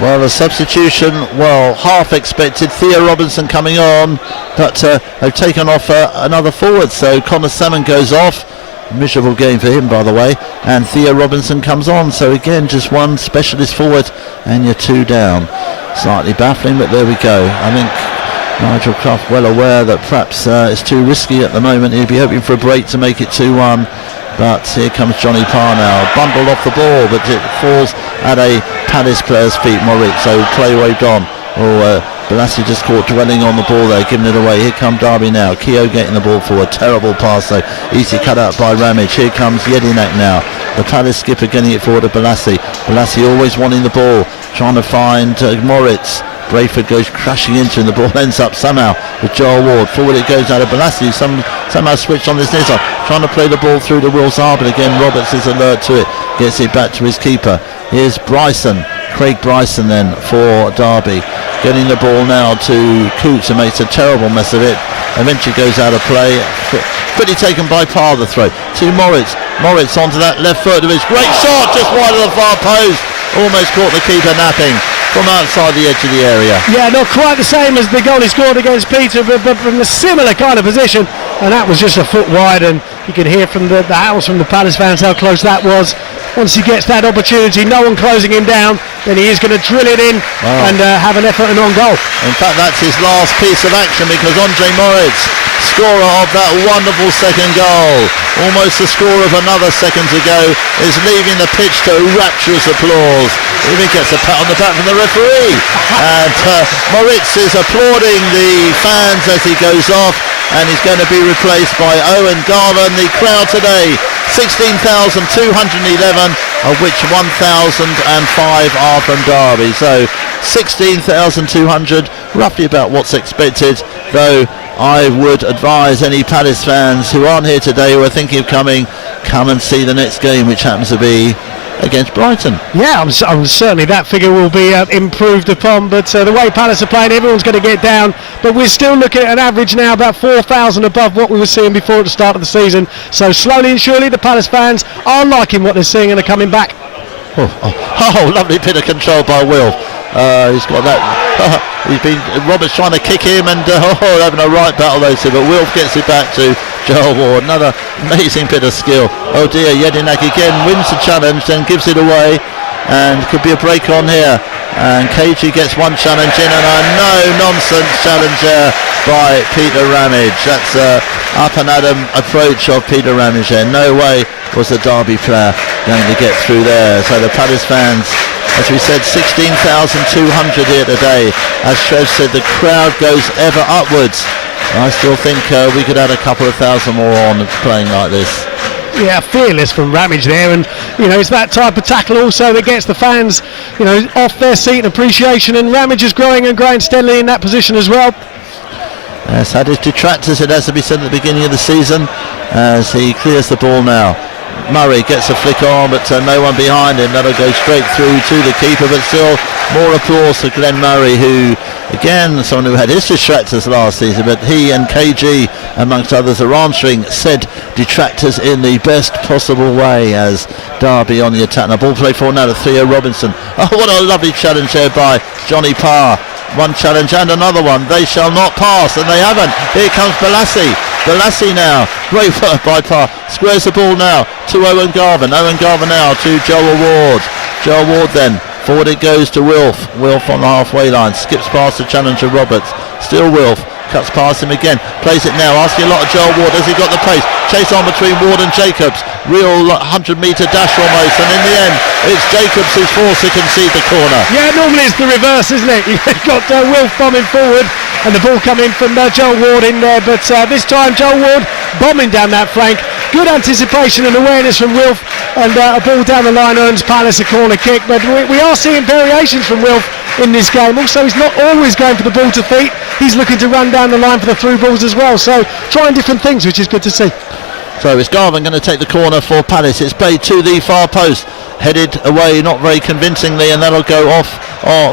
Well, a substitution, half expected. Theo Robinson coming on, but they've taken off another forward, so Connor Salmon goes off. Miserable game for him, by the way, and Theo Robinson comes on, so again just one specialist forward and you're 2 down. Slightly baffling, but there we go. I think Nigel Clough well aware that perhaps it's too risky at the moment. He'd be hoping for a break to make it 2-1, but here comes Johnny Parr now, bundled off the ball, but it falls at a Palace player's feet, Mórits, so play waved on. Balassi just caught dwelling on the ball there, giving it away. Here come Derby now. Keogh getting the ball forward. Terrible pass though. Easy cut out by Ramage. Here comes Jedinak now. The Palace skipper getting it forward to Balassi. Balassi always wanting the ball, trying to find Mوريتس. Brayford goes crashing into him. The ball ends up somehow with Joel Ward. Forward it goes out of Balassi. Somehow switched on this near side, trying to play the ball through to Will Zaha, but again Roberts is alert to it. Gets it back to his keeper. Here's Bryson. Craig Bryson then for Derby. Getting the ball now to Coots, and makes a terrible mess of it. Eventually goes out of play. Pretty taken by Parr, the throw. To Mوريتس. Mórيtts onto that left foot of his. Great shot, just wide of the far post. Almost caught the keeper napping from outside the edge of the area. Yeah, not quite the same as the goal he scored against Peter, but from a similar kind of position, and that was just a foot wide, and you can hear from the howls from the Palace fans how close that was. Once he gets that opportunity, no one closing him down, then he is going to drill it in and have an effort and on goal. In fact, that's his last piece of action, because Andre Mórيtts, scorer of that wonderful second goal, almost the score of another seconds ago, is leaving the pitch to rapturous applause. Even gets a pat on the back from the referee. And Mórيtts is applauding the fans as he goes off, and he's going to be replaced by Owen Garland. The crowd today, 16,211, of which 1,005 are from Derby. So 16,200, roughly about what's expected, though I would advise any Palace fans who aren't here today, who are thinking of coming, come and see the next game, which happens to be against Brighton. Yeah, I'm certainly that figure will be improved upon, but the way Palace are playing, everyone's going to get down, but we're still looking at an average now about 4,000 above what we were seeing before at the start of the season. So slowly and surely the Palace fans are liking what they're seeing and are coming back. Lovely bit of control by Will. He's got that. Roberts trying to kick him, and having a right battle those two, but Wilf gets it back to Joel Ward. Another amazing bit of skill. Oh dear, Jedinak again wins the challenge, then gives it away, and could be a break on here. And KG gets one challenge in, and a no-nonsense challenge there by Peter Ramage. That's up and at 'em approach of Peter Ramage there. No way was the Derby player going to get through there. So the Palace fans, as we said, 16,200 here today. As Trev said, the crowd goes ever upwards. I still think we could add a couple of thousand more on playing like this. Yeah, fearless from Ramage there, and it's that type of tackle also that gets the fans off their seat in appreciation, and Ramage is growing and growing steadily in that position as well. Yes, had his detractors, it has to be said, at the beginning of the season, as he clears the ball now. Murray gets a flick on, but no one behind him. That'll go straight through to the keeper, but still more applause for Glenn Murray, who, again, someone who had his distractors last season, but he and KG, amongst others, are answering said detractors in the best possible way, as Derby on the attack. Now ball play forward now to Theo Robinson. Oh, what a lovely challenge there by Johnny Parr. One challenge and another one. They shall not pass, and they haven't. Here comes Balassi. Balassi now, great work by Parr. Squares the ball now to Owen Garvin. Owen Garvin now to Joel Ward. Joel Ward then, forward it goes to Wilf. Wilf on the halfway line, skips past the challenger Roberts. Still Wilf, cuts past him again, plays it now, asking a lot of Joel Ward. Has he got the pace? Chase on between Ward and Jacobs. Real 100-metre dash almost, and in the end, it's Jacobs who's forced to concede the corner. Yeah, normally it's the reverse, isn't it? You've got Wilf bombing forward, and the ball coming from Joel Ward in there, but this time Joel Ward bombing down that flank. Good anticipation and awareness from Wilf, and a ball down the line earns Palace a corner kick, but we are seeing variations from Wilf in this game. Also, he's not always going for the ball to feet. He's looking to run down the line for the through balls as well, so trying different things, which is good to see. So it's Garvin going to take the corner for Palace. It's played to the far post, headed away not very convincingly, and that'll go off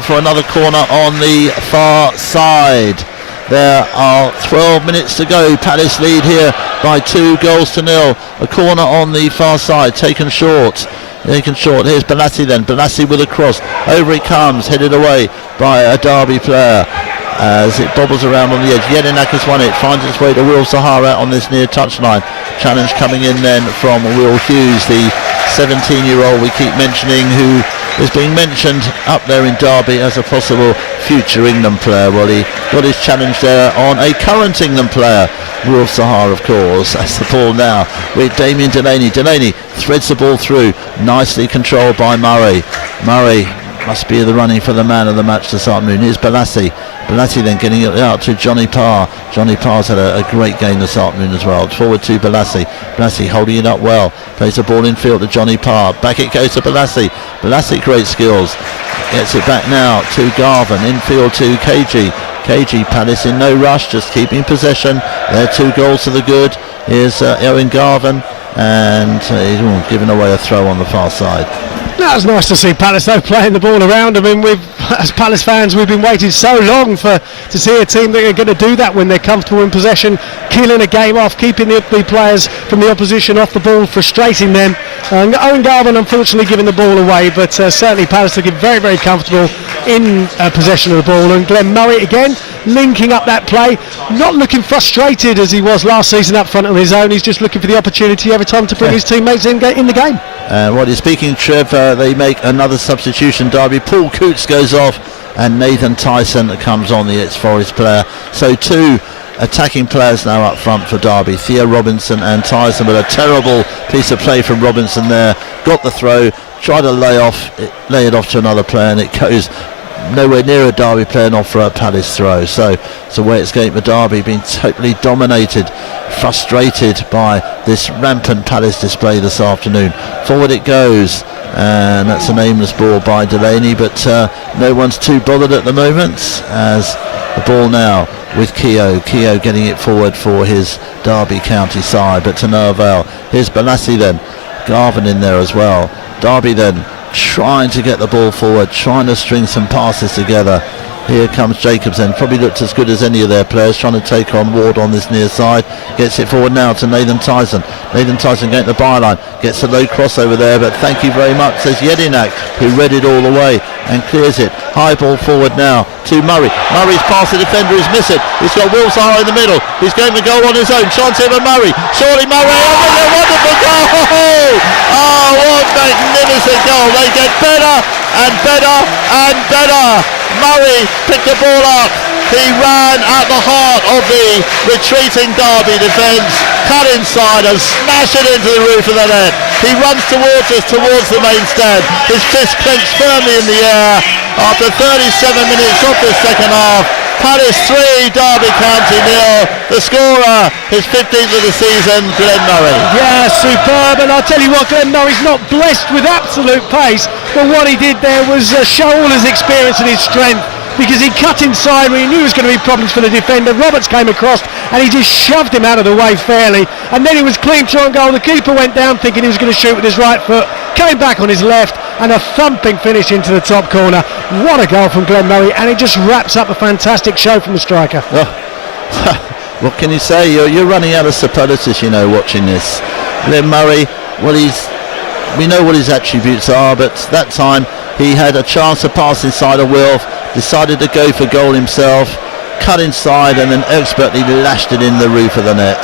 for another corner on the far side. There are 12 minutes to go. Palace lead here by 2-0. A corner on the far side, taken short. Here's Balassi then. Balassi with a cross. Over it comes, headed away by a Derby player as it bobbles around on the edge. Jedinak has won it, finds its way to Will Zaha on this near touchline. Challenge coming in then from Will Hughes, the 17-year-old we keep mentioning, who is being mentioned up there in Derby as a possible future England player. Well, he got his challenge there on a current England player, Will Zaha, of course. That's the ball now with Damien Delaney. Delaney threads the ball through, nicely controlled by Murray. Murray must be the running for the man of the match this afternoon. Here's Balassi. Balassi then getting it out to Johnny Parr. Johnny Parr's had a great game this afternoon as well. Forward to Balassi. Balassi holding it up well. Plays the ball in field to Johnny Parr. Back it goes to Balassi. Balassi, great skills. Gets it back now to Garvin. Infield to KG. KG, Palace in no rush, just keeping possession. There, 2 goals to the good. Here's Owen Garvin, and he's giving away a throw on the far side. That was nice to see Palace though playing the ball around. I mean, as Palace fans, we've been waiting so long to see a team that are going to do that when they're comfortable in possession, killing a game off, keeping the players from the opposition off the ball, frustrating them. Owen Garvin unfortunately giving the ball away, but certainly Palace looking very, very comfortable in possession of the ball. And Glenn Murray again linking up that play, not looking frustrated as he was last season up front on his own. He's just looking for the opportunity every time to bring his teammates in the game. While you're speaking, Trev, they make another substitution. Derby. Paul Coots goes off, and Nathan Tyson comes on, the ex-Forest player. So 2 attacking players now up front for Derby. Theo Robinson and Tyson, but a terrible piece of play from Robinson there. Got the throw, tried to lay it off to another player, and it goes nowhere near a Derby player, not for a Palace throw. So it's the way it's going for Derby, being totally dominated, frustrated by this rampant Palace display this afternoon. Forward it goes, and that's an aimless ball by Delaney, but no one's too bothered at the moment, as the ball now with Keogh getting it forward for his Derby county side, but to no avail. Here's Balassi then, Garvin in there as well. Derby then trying to get the ball forward, trying to string some passes together. Here comes Jacobson, probably looked as good as any of their players, trying to take on Ward on this near side. Gets it forward now to Nathan Tyson. Nathan Tyson going to the byline, gets a low cross over there, but thank you very much, says Jedinak, who read it all the way and clears it. High ball forward now to Murray. Murray's past the defender, he's missed it. He's got Will Zaha in the middle. He's going to go on his own. Chance here for Murray. Surely Murray. Oh, what a wonderful goal! Oh, what a magnificent goal. They get better and better and better. Murray picked the ball up. He ran at the heart of the retreating Derby defence, cut inside and smashed it into the roof of the net. He runs towards us, towards the main stand, his fist clenched firmly in the air. After 37 minutes of the second half, Palace 3, Derby County 0. The scorer, his 15th of the season, Glenn Murray. Yeah, superb. And I'll tell you what, Glenn Murray's not blessed with absolute pace, but what he did there was show all his experience and his strength, because he cut inside when he knew there was going to be problems for the defender. Roberts came across and he just shoved him out of the way fairly, and then he was clean to on goal. The keeper went down thinking he was going to shoot with his right foot, came back on his left, and a thumping finish into the top corner. What a goal from Glenn Murray, and it just wraps up a fantastic show from the striker. What can you say? You're running out of superlatives, watching this. Glenn Murray, we know what his attributes are, but that time he had a chance to pass inside of Wilf, decided to go for goal himself, cut inside and then expertly lashed it in the roof of the net.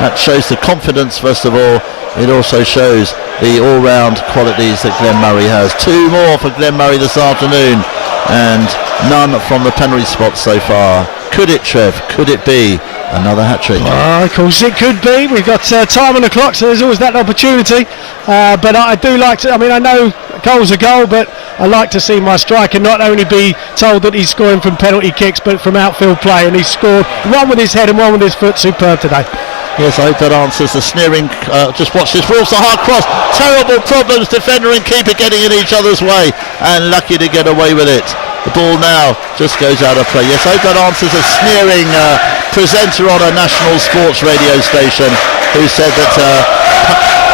That shows the confidence, first of all. It also shows the all-round qualities that Glenn Murray has. 2 more for Glenn Murray this afternoon, and none from the penalty spot so far. Could it, Trev? Could it be another hat-trick? Of course it could be. We've got time on the clock, so there's always that opportunity. But I do like to, I know goal's a goal, but I like to see my striker not only be told that he's scoring from penalty kicks, but from outfield play, and he's scored one with his head and one with his foot. Superb today. Yes, I hope that answers the sneering. Just watch this. Wolves a hard cross. Terrible problems. Defender and keeper getting in each other's way, and lucky to get away with it. The ball now just goes out of play. Yes, I hope that answers a sneering presenter on a national sports radio station who said that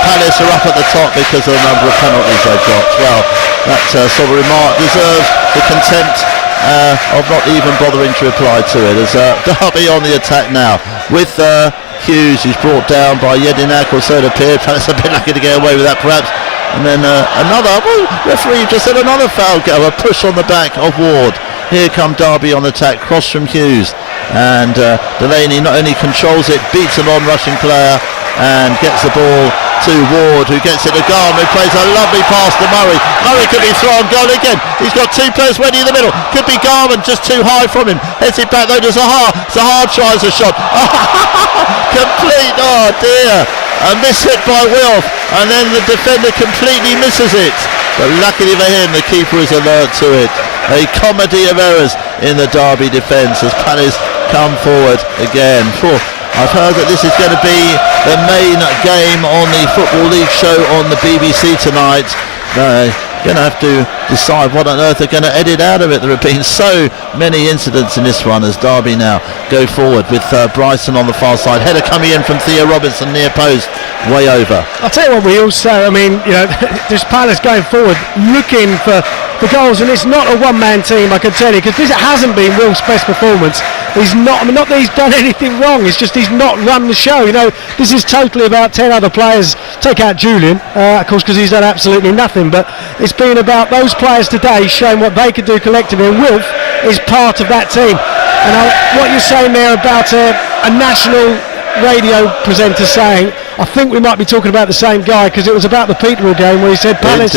Palace are up at the top because of the number of penalties they've got. Well, that sort of remark deserves the contempt of not even bothering to reply to it. As Derby on the attack now with Hughes, who's brought down by Jedinak, or so it appeared. Palace a bit lucky to get away with that perhaps. And then referee just said another foul go, a push on the back of Ward. Here come Derby on attack, cross from Hughes, and Delaney not only controls it, beats an on-rushing player and gets the ball to Ward, who gets it to Garvin, who plays a lovely pass to Murray. Murray could be thrown goal again. He's got 2 players ready in the middle. Could be Garvin, just too high from him. Heads it back though to Zaha. Zaha tries a shot. Complete, oh dear. A miss hit by Wilf, and then the defender completely misses it. but luckily for him, the keeper is alert to it. A comedy of errors in the Derby defence as Palace come forward again. I've heard that this is going to be the main game on the Football League show on the BBC tonight. They're going to have to decide what on earth they're going to edit out of it. There have been so many incidents in this one as Derby now go forward with Bryson on the far side. Header coming in from Theo Robinson near post, way over. I'll tell you what we all say. I mean, this Palace going forward looking for goals, and it's not a one-man team, I can tell you, because this hasn't been Will's best performance. He's not, I mean, not that he's done anything wrong, it's just he's not run the show. This is totally about 10 other players, take out Julian, of course, because he's done absolutely nothing, but it's been about those players today showing what they could do collectively, and Wilf is part of that team. And what you're saying there about a national radio presenter saying, I think we might be talking about the same guy, because it was about the Peterborough game where he said Palace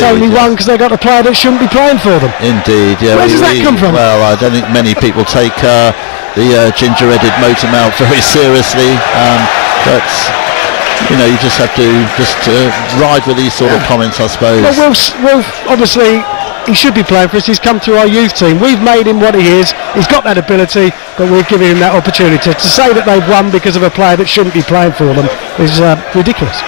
only won because they got a player that shouldn't be playing for them. Indeed, yeah. Where does that come from? Well, I don't think many people take the ginger-headed motor mouth very seriously, but you just have to ride with these sort of comments, I suppose. Well, Will obviously, he should be playing for us. He's come through our youth team. We've made him what he is. He's got that ability, but we're giving him that opportunity. To say that they've won because of a player that shouldn't be playing for them is ridiculous.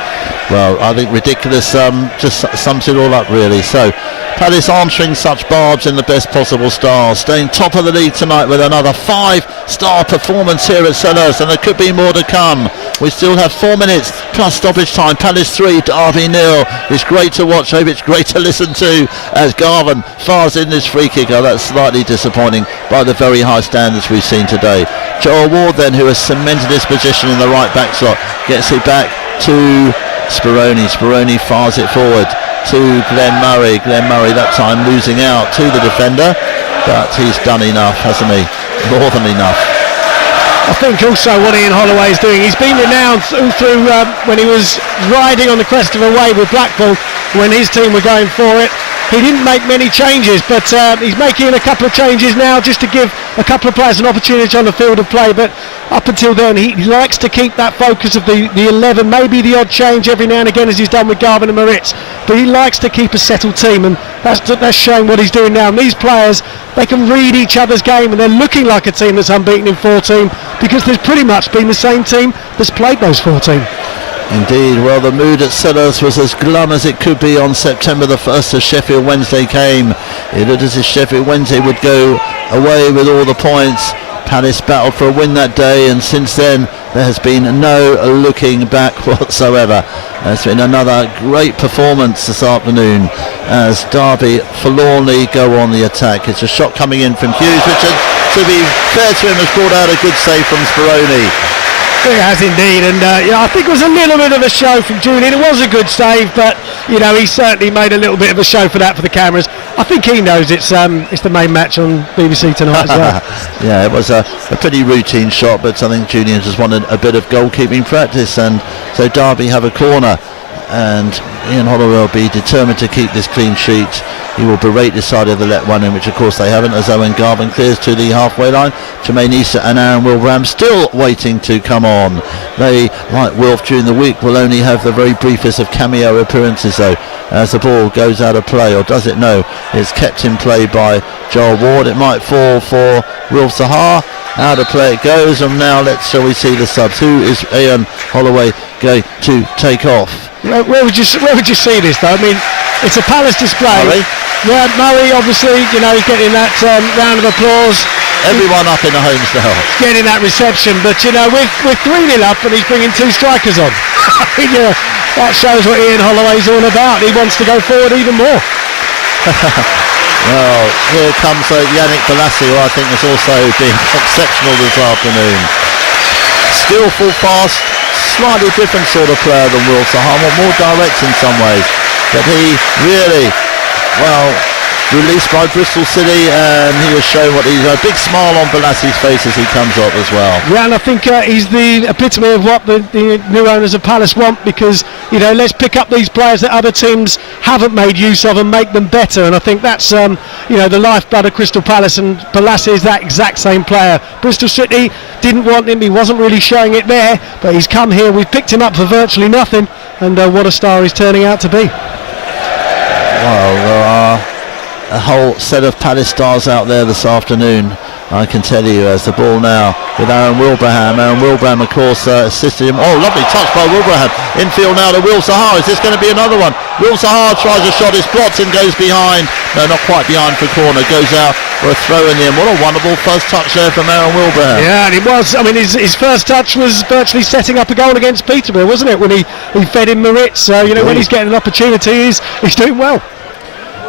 Well, I think ridiculous just sums it all up, really. So, Palace answering such barbs in the best possible style, staying top of the league tonight with another 5-star performance here at Selhurst, and there could be more to come. We still have 4 minutes plus stoppage time. Palace 3, Derby 0. It's great to watch. Hope it's great to listen to as Garvin fires in this free kick. That's slightly disappointing by the very high standards we've seen today. Joel Ward then, who has cemented his position in the right back slot, gets it back to Speroni. Speroni fires it forward to Glenn Murray. Glenn Murray that time losing out to the defender, but he's done enough, hasn't he? More than enough. I think also what Ian Holloway is doing, he's been renowned through when he was riding on the crest of a wave with Blackpool when his team were going for it. He didn't make many changes, but he's making a couple of changes now just to give a couple of players an opportunity on the field of play. But up until then, he likes to keep that focus of the 11, maybe the odd change every now and again as he's done with Garvin and Mوريتس. But he likes to keep a settled team, and that's showing what he's doing now. And these players, they can read each other's game, and they're looking like a team that's unbeaten in 14 because there's pretty much been the same team that's played those 14. Indeed, well, the mood at Selhurst was as glum as it could be on September the 1st as Sheffield Wednesday came. It looked as if Sheffield Wednesday would go away with all the points. Palace battled for a win that day, and since then there has been no looking back whatsoever. There's been another great performance this afternoon as Derby forlornly go on the attack. It's a shot coming in from Hughes, which, to be fair to him, has brought out a good save from Speroni. It has indeed, and I think it was a little bit of a show from Julian. It was a good save, but he certainly made a little bit of a show for that for the cameras. I think he knows it's the main match on BBC tonight as well. Yeah, it was a pretty routine shot, but I think Julian just wanted a bit of goalkeeping practice, and so Derby have a corner, and Ian Holloway will be determined to keep this clean sheet. He will berate this side of the let one in, which of course they haven't, as Owen Garvin clears to the halfway line. Jermaine Issa and Aaron Wilbraham still waiting to come on. They, like Wilf during the week, will only have the very briefest of cameo appearances though, as the ball goes out of play, or does it? No, it's kept in play by Joel Ward. It might fall for Wilf Zaha. Out of play it goes, and now shall we see the subs. Who is Ian Holloway going to take off? Where would you see this though? I mean, it's a Palace display. Murray? Yeah, Murray obviously, he's getting that round of applause. Everyone up in the home style. Getting that reception, but we're 3-0 up and he's bringing 2 strikers on. That shows what Ian Holloway's all about. He wants to go forward even more. Well, here comes Yannick Balassi, who I think has also been exceptional this afternoon. Skillful, fast, slightly different sort of player than Will Zaha, more direct in some ways, but he really, released by Bristol City, and he was showing what he's a big smile on Balassi's face as he comes up as well. Yeah, and I think he's the epitome of what the new owners of Palace want, because let's pick up these players that other teams haven't made use of and make them better, and I think that's the lifeblood of Crystal Palace, and Balassi is that exact same player. Bristol City didn't want him, he wasn't really showing it there, but he's come here, we've picked him up for virtually nothing, and what a star he's turning out to be. Well, there are a whole set of Palace stars out there this afternoon, I can tell you, as the ball now with Aaron Wilbraham. Aaron Wilbraham, of course, assisted him. Oh, lovely touch by Wilbraham. Infield now to Will Sahar. Is this going to be another one? Will Sahar tries a shot, it's blocked and goes behind. No, not quite behind for corner. Goes out for a throw in the end. What a wonderful first touch there from Aaron Wilbraham. Yeah, and it was. I mean, his first touch was virtually setting up a goal against Peterborough, wasn't it? When he fed in Mوريتس. So, you know, when he's getting an opportunity, he's doing well.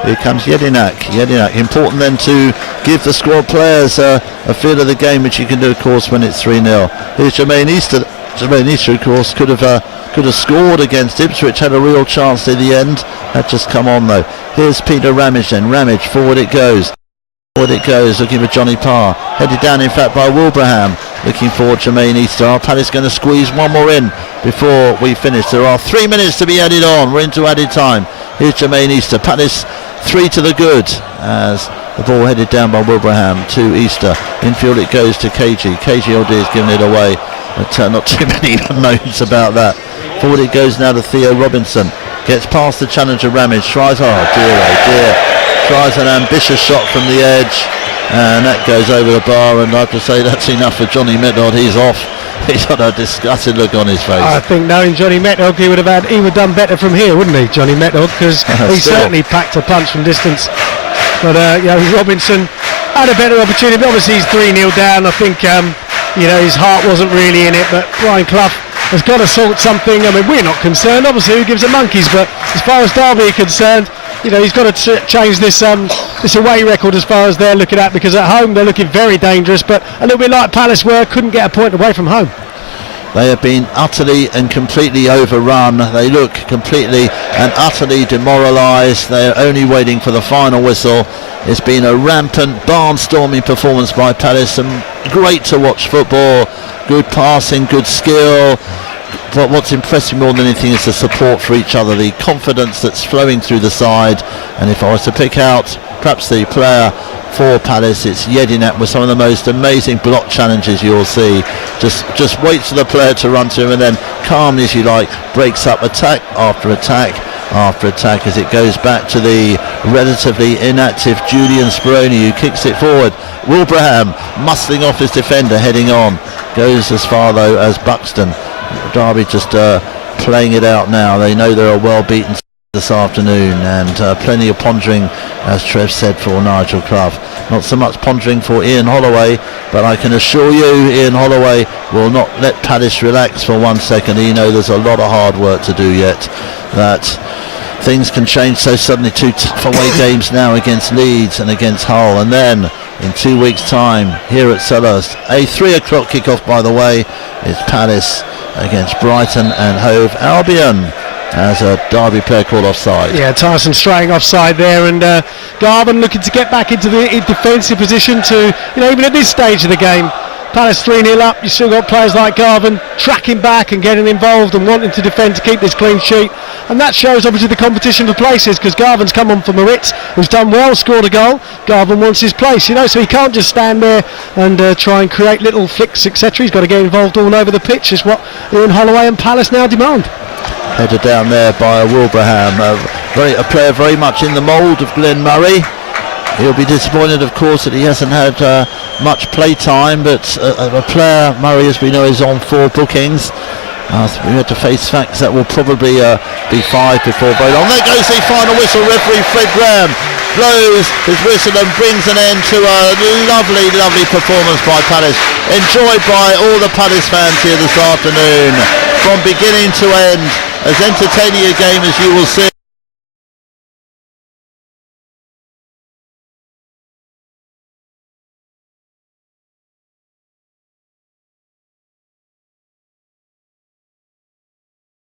Here comes Jedinak. Important then to give the squad players a feel of the game, which you can do, of course, when it's 3-0. Here's Jermaine Easter. Jermaine Easter, of course, could have scored against Ipswich, had a real chance at the end. Had just come on though. Here's Peter Ramage then. Ramage, forward it goes. Looking for Johnny Parr. Headed down, in fact, by Wilbraham. Looking for Jermaine Easter. Are Palace going to squeeze one more in before we finish? There are 3 minutes to be added on. We're into added time. Here's Jermaine Easter. Palace 3 to the good as the ball headed down by Wilbraham to Easter. Infield it goes to KG. KG O'Dea's giving it away, but not too many unknowns about that. Forward it goes now to Theo Robinson. Gets past the challenger Ramage. Tries, oh dear. Tries an ambitious shot from the edge, and that goes over the bar, and I have to say that's enough for Johnny Metnod. He's off. He's got a disgusted look on his face. I think knowing Johnny Metnod, he would have done better from here, wouldn't he, Johnny Metnod? Because he certainly packed a punch from distance. But Robinson had a better opportunity. Obviously, he's 3-0 down. I think his heart wasn't really in it. But Brian Clough has got to sort something. I mean, we're not concerned. Obviously, who gives a monkeys? But as far as Derby are concerned, he's got to change this away record as far as they're looking at, because at home they're looking very dangerous, but a little bit like Palace were, couldn't get a point away from home. They have been utterly and completely overrun. They look completely and utterly demoralised. They're only waiting for the final whistle. It's been a rampant, barnstorming performance by Palace. Some great to watch football, good passing, good skill. But what's impressed me more than anything is the support for each other, the confidence that's flowing through the side. And if I was to pick out perhaps the player for Palace, it's Jedinak, with some of the most amazing block challenges you'll see. Just waits for the player to run to him, and then calmly, as you like, breaks up attack after attack after attack as it goes back to the relatively inactive Julian Speroni, who kicks it forward. Wilbraham muscling off his defender, heading on. Goes as far though as Buxton. Derby just playing it out now. They know they're a well-beaten this afternoon, and plenty of pondering, as Trev said, for Nigel Clough. Not so much pondering for Ian Holloway, but I can assure you Ian Holloway will not let Palace relax for 1 second. He knows there's a lot of hard work to do yet, that things can change so suddenly. 2 tough away games now against Leeds and against Hull, and then in 2 weeks' time here at Selhurst, a 3 o'clock kickoff, by the way. It's Palace against Brighton and Hove Albion, as a Derby player called offside. Yeah, Tyson straying offside there, and Garvin looking to get back into the defensive position to, even at this stage of the game, Palace 3-0 up, you've still got players like Garvin tracking back and getting involved and wanting to defend to keep this clean sheet, and that shows obviously the competition for places, because Garvin's come on for Mوريtس, who's done well, scored a goal. Garvin wants his place, so he can't just stand there and try and create little flicks, etc. He's got to get involved all over the pitch, is what Ian Holloway and Palace now demand. Headed down there by Wilbraham, a player very much in the mould of Glenn Murray. He'll be disappointed, of course, that he hasn't had much play time, but a player Murray has been always on 4 bookings. We had to face facts that will probably be 5 before very long. There goes the final whistle. Referee Fred Graham blows his whistle and brings an end to a lovely, lovely performance by Palace, enjoyed by all the Palace fans here this afternoon. From beginning to end, as entertaining a game as you will see.